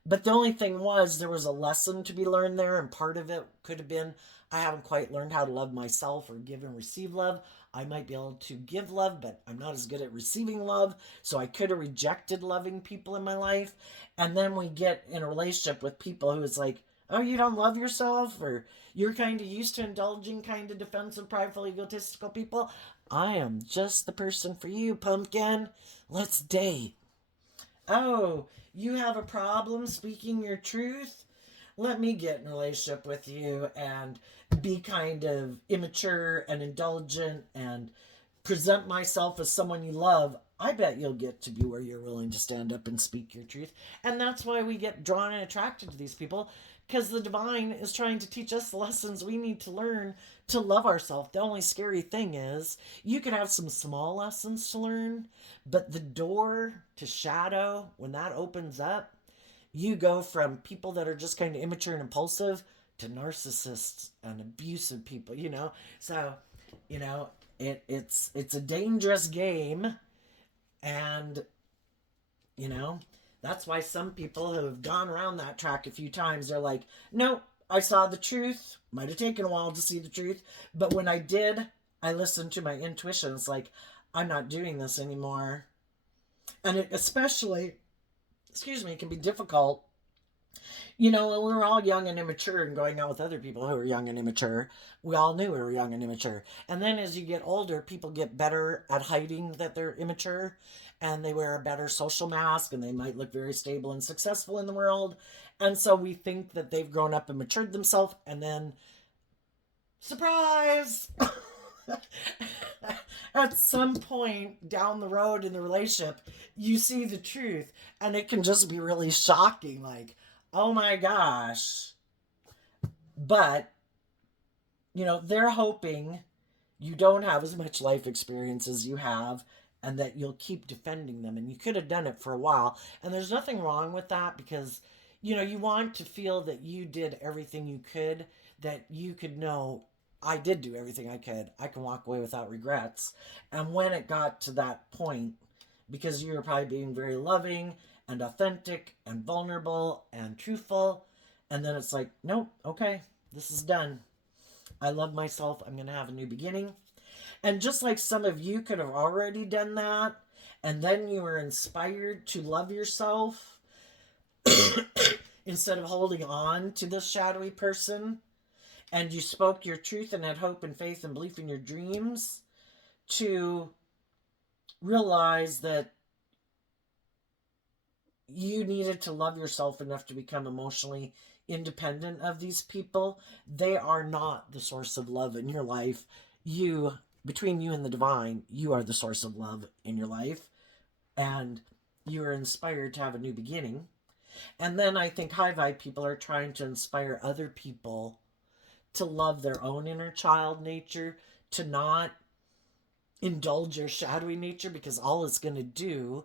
But the only thing was there was a lesson to be learned there, and part of it could have been I haven't quite learned how to love myself or give and receive love. I might be able to give love, but I'm not as good at receiving love. So I could have rejected loving people in my life. And then we get in a relationship with people who is like, oh, you don't love yourself, or you're kind of used to indulging kind of defensive, prideful, egotistical people. I am just the person for you, pumpkin. Let's date. Oh, you have a problem speaking your truth? Let me get in a relationship with you and be kind of immature and indulgent and present myself as someone you love. I bet you'll get to be where you're willing to stand up and speak your truth. And that's why we get drawn and attracted to these people, because the divine is trying to teach us the lessons we need to learn to love ourselves. The only scary thing is you could have some small lessons to learn, but the door to shadow, when that opens up, you go from people that are just kind of immature and impulsive to narcissists and abusive people, you know? So, you know, it's a dangerous game, and you know, that's why some people who have gone around that track a few times, they're like, no, I saw the truth. Might have taken a while to see the truth, but when I did, I listened to my intuition. It's like, I'm not doing this anymore. And it especially, excuse me, can be difficult. You know, when we were all young and immature and going out with other people who were young and immature, we all knew we were young and immature. And then as you get older, people get better at hiding that they're immature, and they wear a better social mask, and they might look very stable and successful in the world. And so we think that they've grown up and matured themselves, and then surprise! At some point down the road in the relationship, you see the truth, and it can just be really shocking. Like, oh my gosh. But, you know, they're hoping you don't have as much life experience as you have, and that you'll keep defending them. And you could have done it for a while. And there's nothing wrong with that, because, you know, you want to feel that you did everything you could, that you could know I did do everything I could. I can walk away without regrets. And when it got to that point, because you were probably being very loving and authentic and vulnerable and truthful, and then it's like, nope, okay, this is done. I love myself. I'm going to have a new beginning. And just like some of you could have already done that, and then you were inspired to love yourself instead of holding on to this shadowy person, and you spoke your truth and had hope and faith and belief in your dreams, to realize that you needed to love yourself enough to become emotionally independent of these people. They are not the source of love in your life. You, between you and the divine, you are the source of love in your life, and you are inspired to have a new beginning. And then I think high vibe people are trying to inspire other people to love their own inner child nature, to not indulge your shadowy nature, because all it's going to do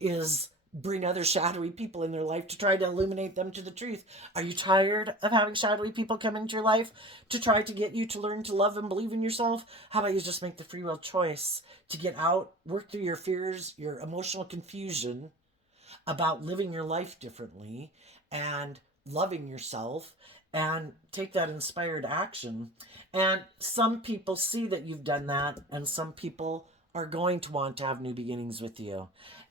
is bring other shadowy people in their life to try to illuminate them to the truth. Are you tired of having shadowy people come into your life to try to get you to learn to love and believe in yourself? How about you just make the free will choice to get out, work through your fears, your emotional confusion about living your life differently and loving yourself, and take that inspired action. And some people see that you've done that, and some people are going to want to have new beginnings with you.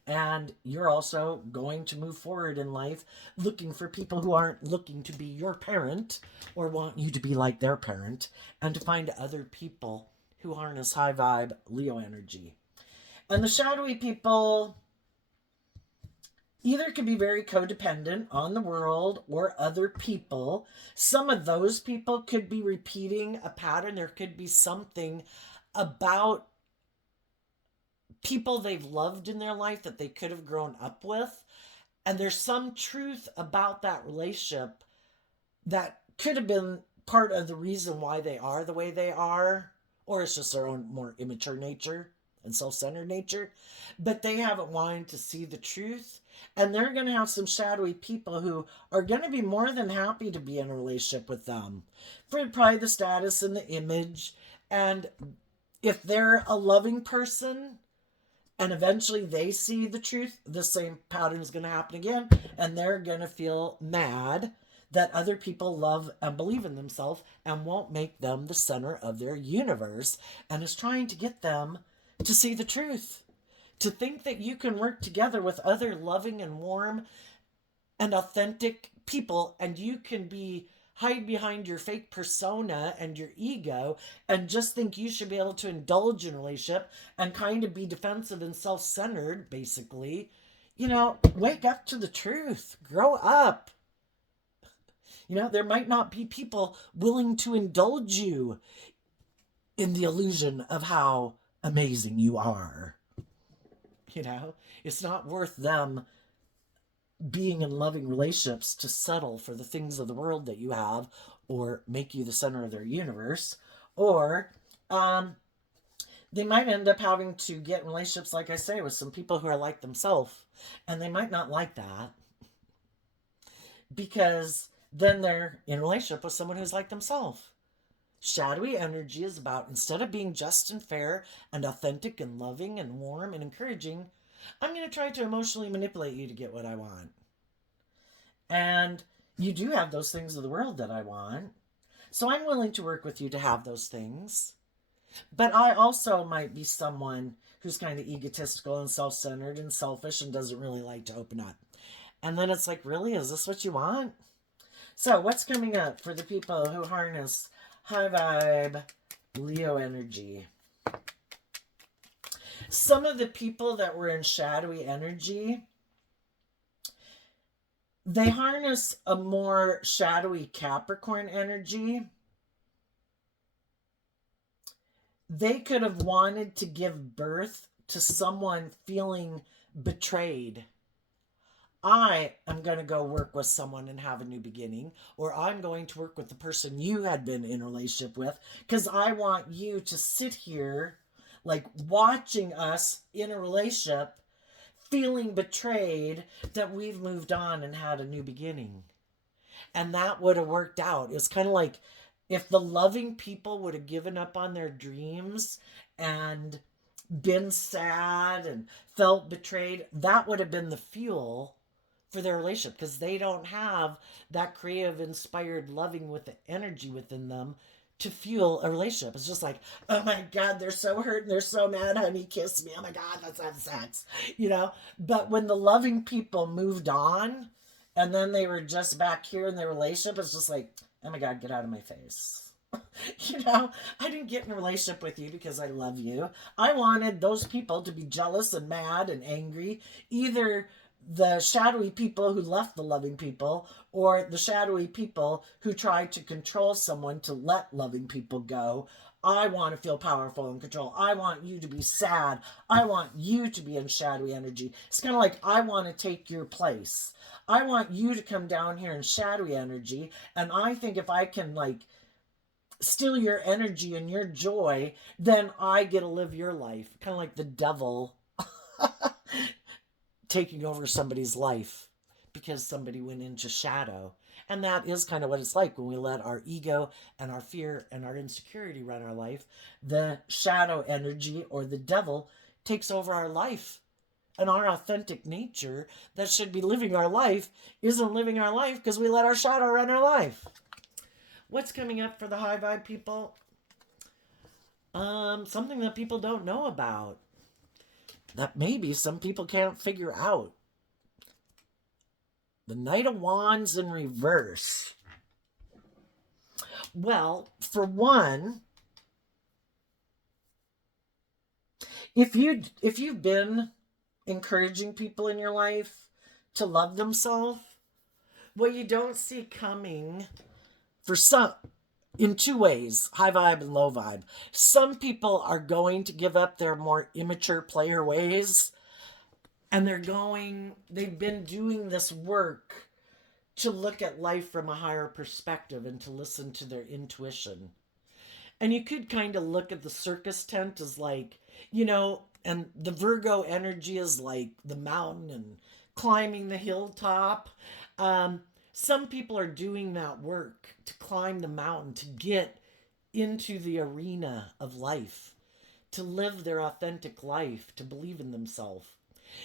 And you're also going to move forward in life looking for people who aren't looking to be your parent or want you to be like their parent, and to find other people who harness high vibe Leo energy. And the shadowy people either can be very codependent on the world or other people. Some of those people could be repeating a pattern. There could be something about people they've loved in their life that they could have grown up with, And there's some truth about that relationship that could have been part of the reason why they are the way they are, or it's just their own more immature nature and self-centered nature, but they haven't wanted to see the truth. And they're going to have some shadowy people who are going to be more than happy to be in a relationship with them for probably the status and the image. And if they're a loving person and eventually they see the truth, the same pattern is going to happen again, and they're going to feel mad that other people love and believe in themselves and won't make them the center of their universe, and is trying to get them to see the truth, to think that you can work together with other loving and warm and authentic people, and you can be hide behind your fake persona and your ego and just think you should be able to indulge in a relationship and kind of be defensive and self-centered, basically. Wake up to the truth. Grow up. There might not be people willing to indulge you in the illusion of how amazing you are. It's not worth them being in loving relationships to settle for the things of the world that you have, or make you the center of their universe. Or they might end up having to get in relationships, like I say, with some people who are like themselves, and they might not like that, because then they're in a relationship with someone who's like themselves. Shadowy energy is about, instead of being just and fair and authentic and loving and warm and encouraging, I'm going to try to emotionally manipulate you to get what I want. And you do have those things of the world that I want. So I'm willing to work with you to have those things. But I also might be someone who's kind of egotistical and self-centered and selfish and doesn't really like to open up. And then it's like, really, is this what you want? So what's coming up for the people who harness high vibe Leo energy? Some of the people that were in shadowy energy, they harness a more shadowy Capricorn energy. They could have wanted to give birth to someone feeling betrayed. I am going to go work with someone and have a new beginning, or I'm going to work with the person you had been in a relationship with, because I want you to sit here like watching us in a relationship, feeling betrayed that we've moved on and had a new beginning. And that would have worked out. It's kind of like if the loving people would have given up on their dreams and been sad and felt betrayed, that would have been the fuel for their relationship, because they don't have that creative, inspired, loving with the energy within them to fuel a relationship. It's just like, oh my God, they're so hurt and they're so mad, honey, kiss me. Oh my God, let's have sex. But when the loving people moved on and then they were just back here in their relationship, it's just like, oh my God, get out of my face. I didn't get in a relationship with you because I love you. I wanted those people to be jealous and mad and angry, either the shadowy people who left the loving people, or the shadowy people who tried to control someone to let loving people go. I want to feel powerful and control. I want you to be sad. I want you to be in shadowy energy. It's kind of like, I want to take your place. I want you to come down here in shadowy energy. And I think if I can steal your energy and your joy, then I get to live your life. Kind of like the devil taking over somebody's life because somebody went into shadow. And that is kind of what it's like when we let our ego and our fear and our insecurity run our life. The shadow energy, or the devil, takes over our life. And our authentic nature that should be living our life isn't living our life because we let our shadow run our life. What's coming up for the high vibe people? Something that people don't know about, that maybe some people can't figure out. The Knight of Wands in reverse. Well, for one, if you've been encouraging people in your life to love themselves, what you don't see coming, for some, in two ways, high vibe and low vibe. Some people are going to give up their more immature player ways And they've been doing this work to look at life from a higher perspective and to listen to their intuition. And you could kind of look at the circus tent as like, and the Virgo energy is like the mountain and climbing the hilltop. Um, some people are doing that work to climb the mountain, to get into the arena of life, to live their authentic life, to believe in themselves.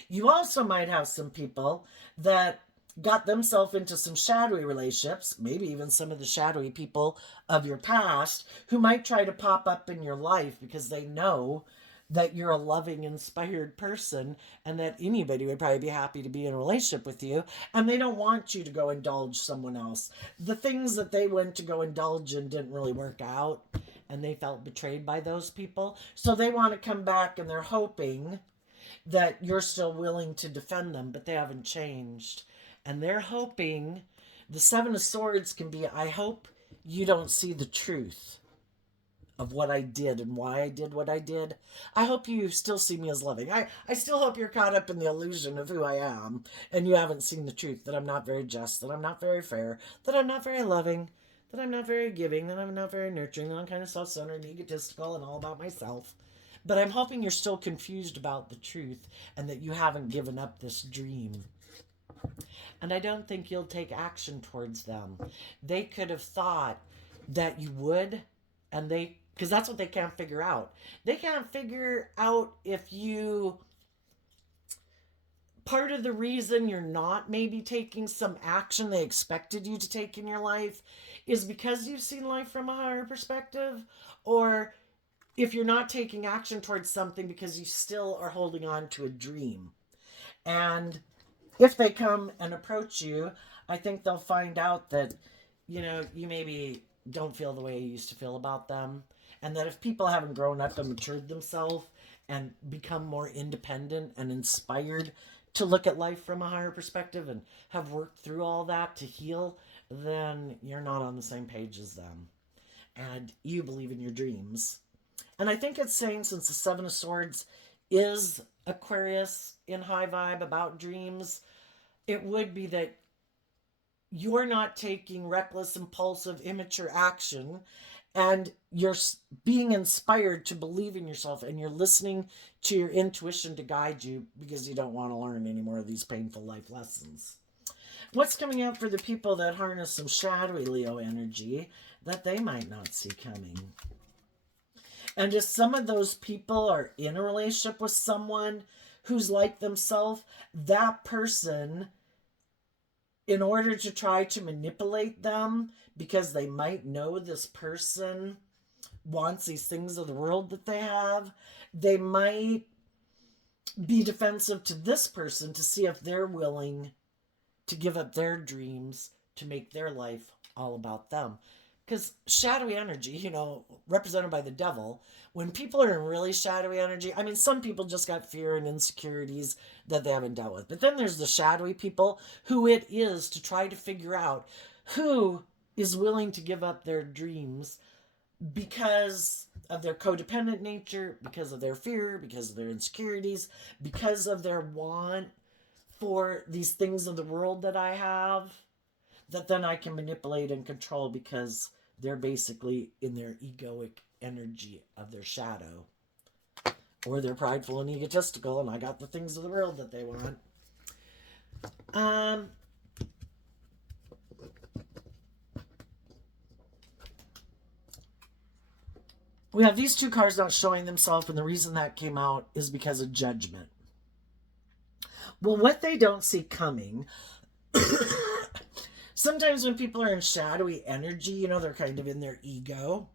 You also might have some people that got themselves into some shadowy relationships, maybe even some of the shadowy people of your past who might try to pop up in your life because they know that you're a loving, inspired person and that anybody would probably be happy to be in a relationship with you. And they don't want you to go indulge someone else. The things that they went to go indulge in didn't really work out and they felt betrayed by those people. So they want to come back and they're hoping that you're still willing to defend them, but they haven't changed. And they're hoping the Seven of Swords can be, I hope you don't see the truth of what I did and why I did what I did. I hope you still see me as loving. I still hope you're caught up in the illusion of who I am and you haven't seen the truth, that I'm not very just, that I'm not very fair, that I'm not very loving, that I'm not very giving, that I'm not very nurturing, that I'm kind of self-centered and egotistical and all about myself. But I'm hoping you're still confused about the truth and that you haven't given up this dream. And I don't think you'll take action towards them. They could have thought that you would, and because that's what they can't figure out. They can't figure out if you, part of the reason you're not maybe taking some action they expected you to take in your life is because you've seen life from a higher perspective, or if you're not taking action towards something because you still are holding on to a dream. And if they come and approach you, I think they'll find out that, you maybe don't feel the way you used to feel about them. And that if people haven't grown up and matured themselves and become more independent and inspired to look at life from a higher perspective and have worked through all that to heal, then you're not on the same page as them. And you believe in your dreams. And I think it's saying, since the Seven of Swords is Aquarius in high vibe about dreams, it would be that you're not taking reckless, impulsive, immature action and you're being inspired to believe in yourself and you're listening to your intuition to guide you because you don't want to learn any more of these painful life lessons. What's coming up for the people that harness some shadowy Leo energy that they might not see coming? And if some of those people are in a relationship with someone who's like themselves, that person, in order to try to manipulate them, because they might know this person wants these things of the world that they have, they might be defensive to this person to see if they're willing to give up their dreams to make their life all about them. Because shadowy energy, represented by the devil, when people are in really shadowy energy, I mean, some people just got fear and insecurities that they haven't dealt with. But then there's the shadowy people who it is to try to figure out who is willing to give up their dreams because of their codependent nature, because of their fear, because of their insecurities, because of their want for these things of the world that I have, that then I can manipulate and control because they're basically in their egoic energy of their shadow. Or they're prideful and egotistical and I got the things of the world that they want. We have these two cards not showing themselves, and the reason that came out is because of judgment. Well, what they don't see coming, sometimes when people are in shadowy energy, they're kind of in their ego,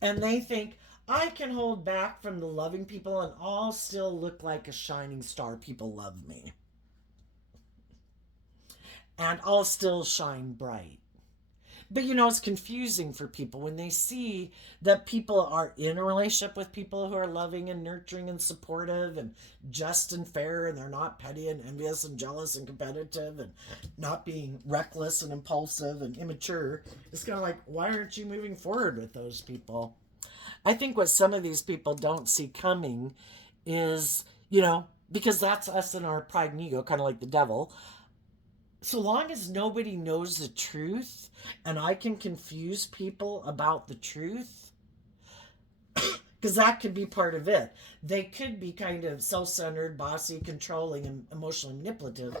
and they think, I can hold back from the loving people and I'll still look like a shining star. People love me. And I'll still shine bright. But it's confusing for people when they see that people are in a relationship with people who are loving and nurturing and supportive and just and fair, and they're not petty and envious and jealous and competitive and not being reckless and impulsive and immature. It's kind of like, why aren't you moving forward with those people? I think what some of these people don't see coming is, because that's us and our pride and ego, kind of like the devil. So long as nobody knows the truth and I can confuse people about the truth, because that could be part of it. They could be kind of self centered, bossy, controlling, and emotionally manipulative,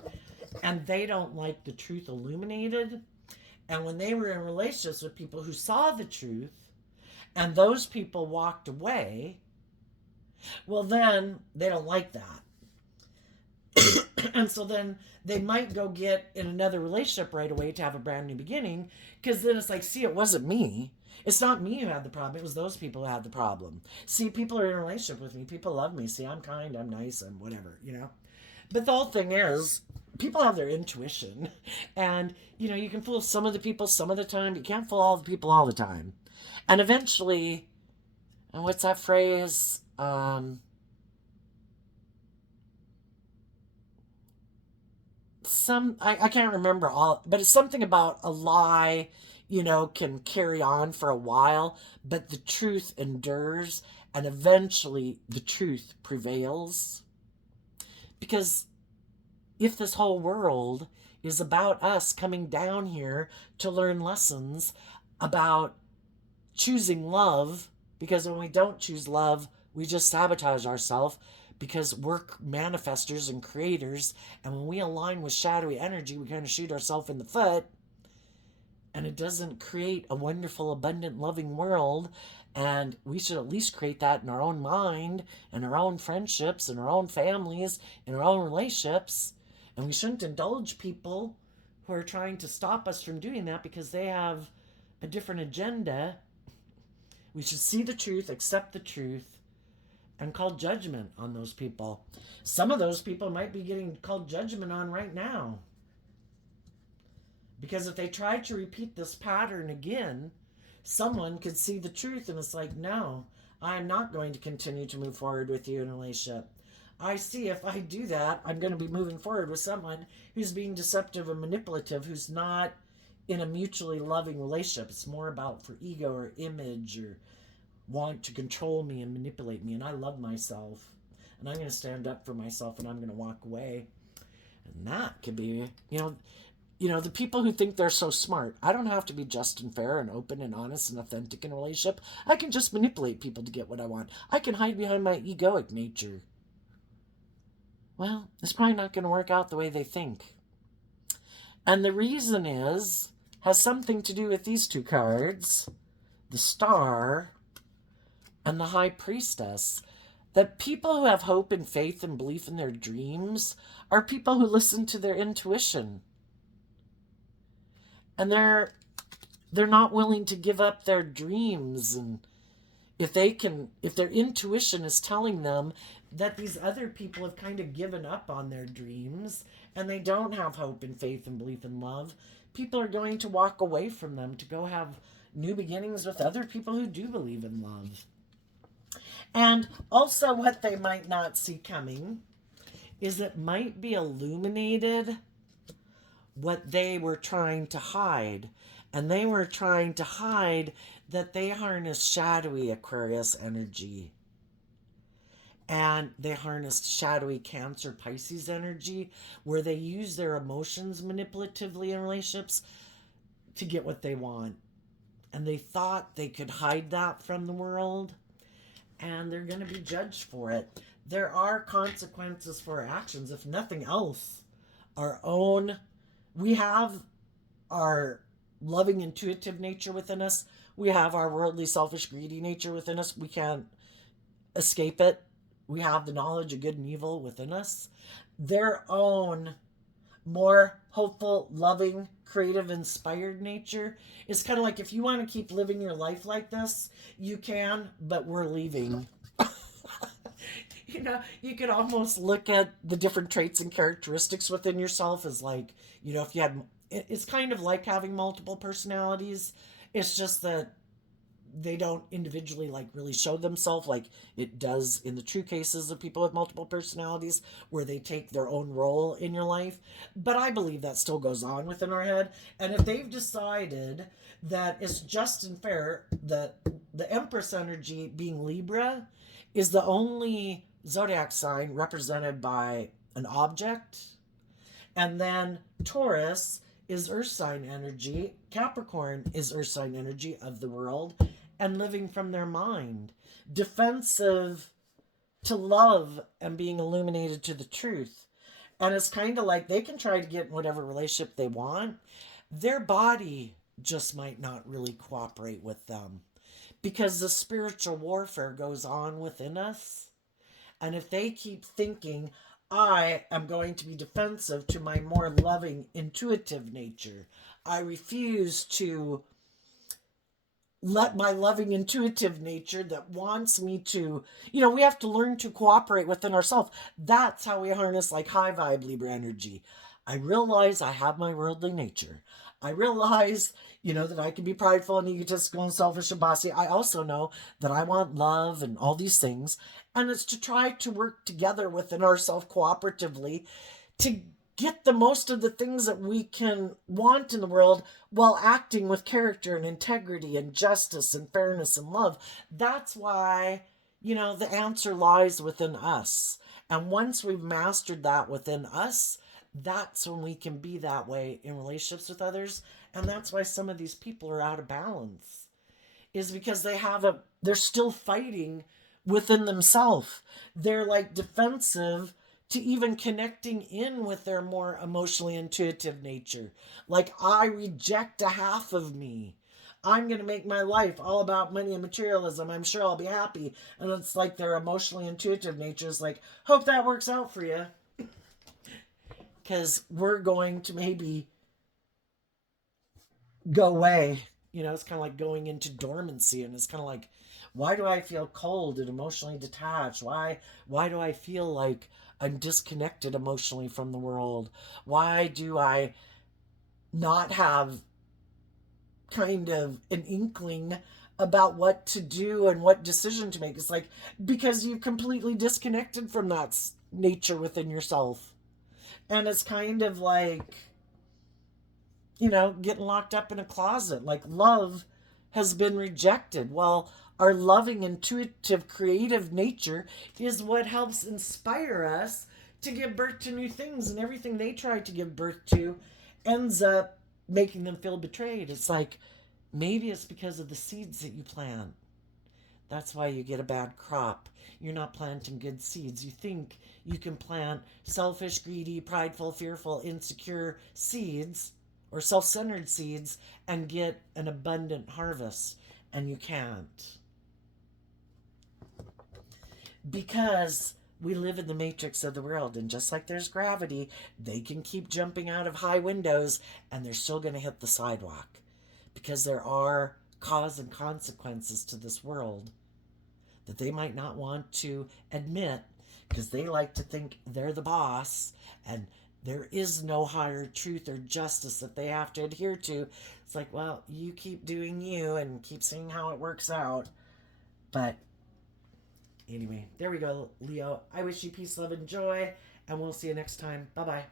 and they don't like the truth illuminated. And when they were in relationships with people who saw the truth and those people walked away, well, then they don't like that. And so then they might go get in another relationship right away to have a brand new beginning, because then it's like, see, it wasn't me. It's not me who had the problem. It was those people who had the problem. See, people are in a relationship with me. People love me. See, I'm kind, I'm nice, I'm whatever, you know? But the whole thing is, people have their intuition. And, you know, you can fool some of the people some of the time, but you can't fool all the people all the time. And eventually, and what's that phrase? I can't remember all, but it's something about a lie, you know, can carry on for a while, but the truth endures, and eventually the truth prevails. Because if this whole world is about us coming down here to learn lessons about choosing love, because when we don't choose love, we just sabotage ourselves, because we're manifestors and creators, and when we align with shadowy energy, we kind of shoot ourselves in the foot, and it doesn't create a wonderful, abundant, loving world. And we should at least create that in our own mind, and our own friendships, and our own families, and our own relationships. And we shouldn't indulge people who are trying to stop us from doing that because they have a different agenda. We should see the truth, accept the truth, and call judgment on those people. Some of those people might be getting called judgment on right now. Because if they try to repeat this pattern again, someone could see the truth and it's like, no, I'm not going to continue to move forward with you in a relationship. I see if I do that, I'm going to be moving forward with someone who's being deceptive and manipulative, who's not in a mutually loving relationship. It's more about for ego or image or want to control me and manipulate me. And I love myself. And I'm going to stand up for myself and I'm going to walk away. And that could be, the people who think they're so smart. I don't have to be just and fair and open and honest and authentic in a relationship. I can just manipulate people to get what I want. I can hide behind my egoic nature. Well, it's probably not going to work out the way they think. And the reason has something to do with these two cards, the Star and the High Priestess. That people who have hope and faith and belief in their dreams are people who listen to their intuition. And they're not willing to give up their dreams. And if their intuition is telling them that these other people have kind of given up on their dreams and they don't have hope and faith and belief in love, people are going to walk away from them to go have new beginnings with other people who do believe in love. And also what they might not see coming is it might be illuminated what they were trying to hide. And they were trying to hide that they harness shadowy Aquarius energy. And they harnessed shadowy Cancer Pisces energy, where they use their emotions manipulatively in relationships to get what they want. And they thought they could hide that from the world, and they're going to be judged for it. There are consequences for our actions. If nothing else, we have our loving, intuitive nature within us. We have our worldly, selfish, greedy nature within us. We can't escape it. We have the knowledge of good and evil within us. Their own more hopeful, loving, creative, inspired nature is kind of like, if you want to keep living your life like this, you can, but we're leaving. You could almost look at the different traits and characteristics within yourself as like, if you had, it's kind of like having multiple personalities. It's just that they don't individually like really show themselves like it does in the true cases of people with multiple personalities, where they take their own role in your life. But I believe that still goes on within our head. And if they've decided that it's just and fair that the Empress energy, being Libra, is the only zodiac sign represented by an object. And then Taurus is earth sign energy. Capricorn is earth sign energy of the world and living from their mind. Defensive to love and being illuminated to the truth. And it's kind of like they can try to get in whatever relationship they want. Their body just might not really cooperate with them because the spiritual warfare goes on within us. And if they keep thinking, I am going to be defensive to my more loving, intuitive nature, I refuse to let my loving, intuitive nature that wants me to, we have to learn to cooperate within ourselves. That's how we harness like high vibe Libra energy. I realize I have my worldly nature. I realize, that I can be prideful and egotistical and selfish and bossy. I also know that I want love and all these things. And it's to try to work together within ourselves cooperatively to get the most of the things that we can want in the world while acting with character and integrity and justice and fairness and love. That's why, the answer lies within us. And once we've mastered that within us, that's when we can be that way in relationships with others. And that's why some of these people are out of balance, is because they're still fighting within themselves. They're like defensive to even connecting in with their more emotionally intuitive nature. Like, I reject a half of me. I'm going to make my life all about money and materialism. I'm sure I'll be happy. And it's like their emotionally intuitive nature is like, hope that works out for you. Because we're going to maybe go away. It's kind of like going into dormancy. And it's kind of like, why do I feel cold and emotionally detached? Why do I feel like I'm disconnected emotionally from the world? Why do I not have kind of an inkling about what to do and what decision to make? It's like, because you completely disconnected from that nature within yourself. And it's kind of like, getting locked up in a closet. Like, love has been rejected. Well, our loving, intuitive, creative nature is what helps inspire us to give birth to new things. And everything they try to give birth to ends up making them feel betrayed. It's like, maybe it's because of the seeds that you plant. That's why you get a bad crop. You're not planting good seeds. You think you can plant selfish, greedy, prideful, fearful, insecure seeds or self-centered seeds and get an abundant harvest. And you can't. Because we live in the matrix of the world. And just like there's gravity, they can keep jumping out of high windows and they're still going to hit the sidewalk. Because there are cause and consequences to this world that they might not want to admit, because they like to think they're the boss and there is no higher truth or justice that they have to adhere to. It's like, well, you keep doing you and keep seeing how it works out. But anyway, there we go, Leo. I wish you peace, love, and joy, and we'll see you next time. Bye-bye.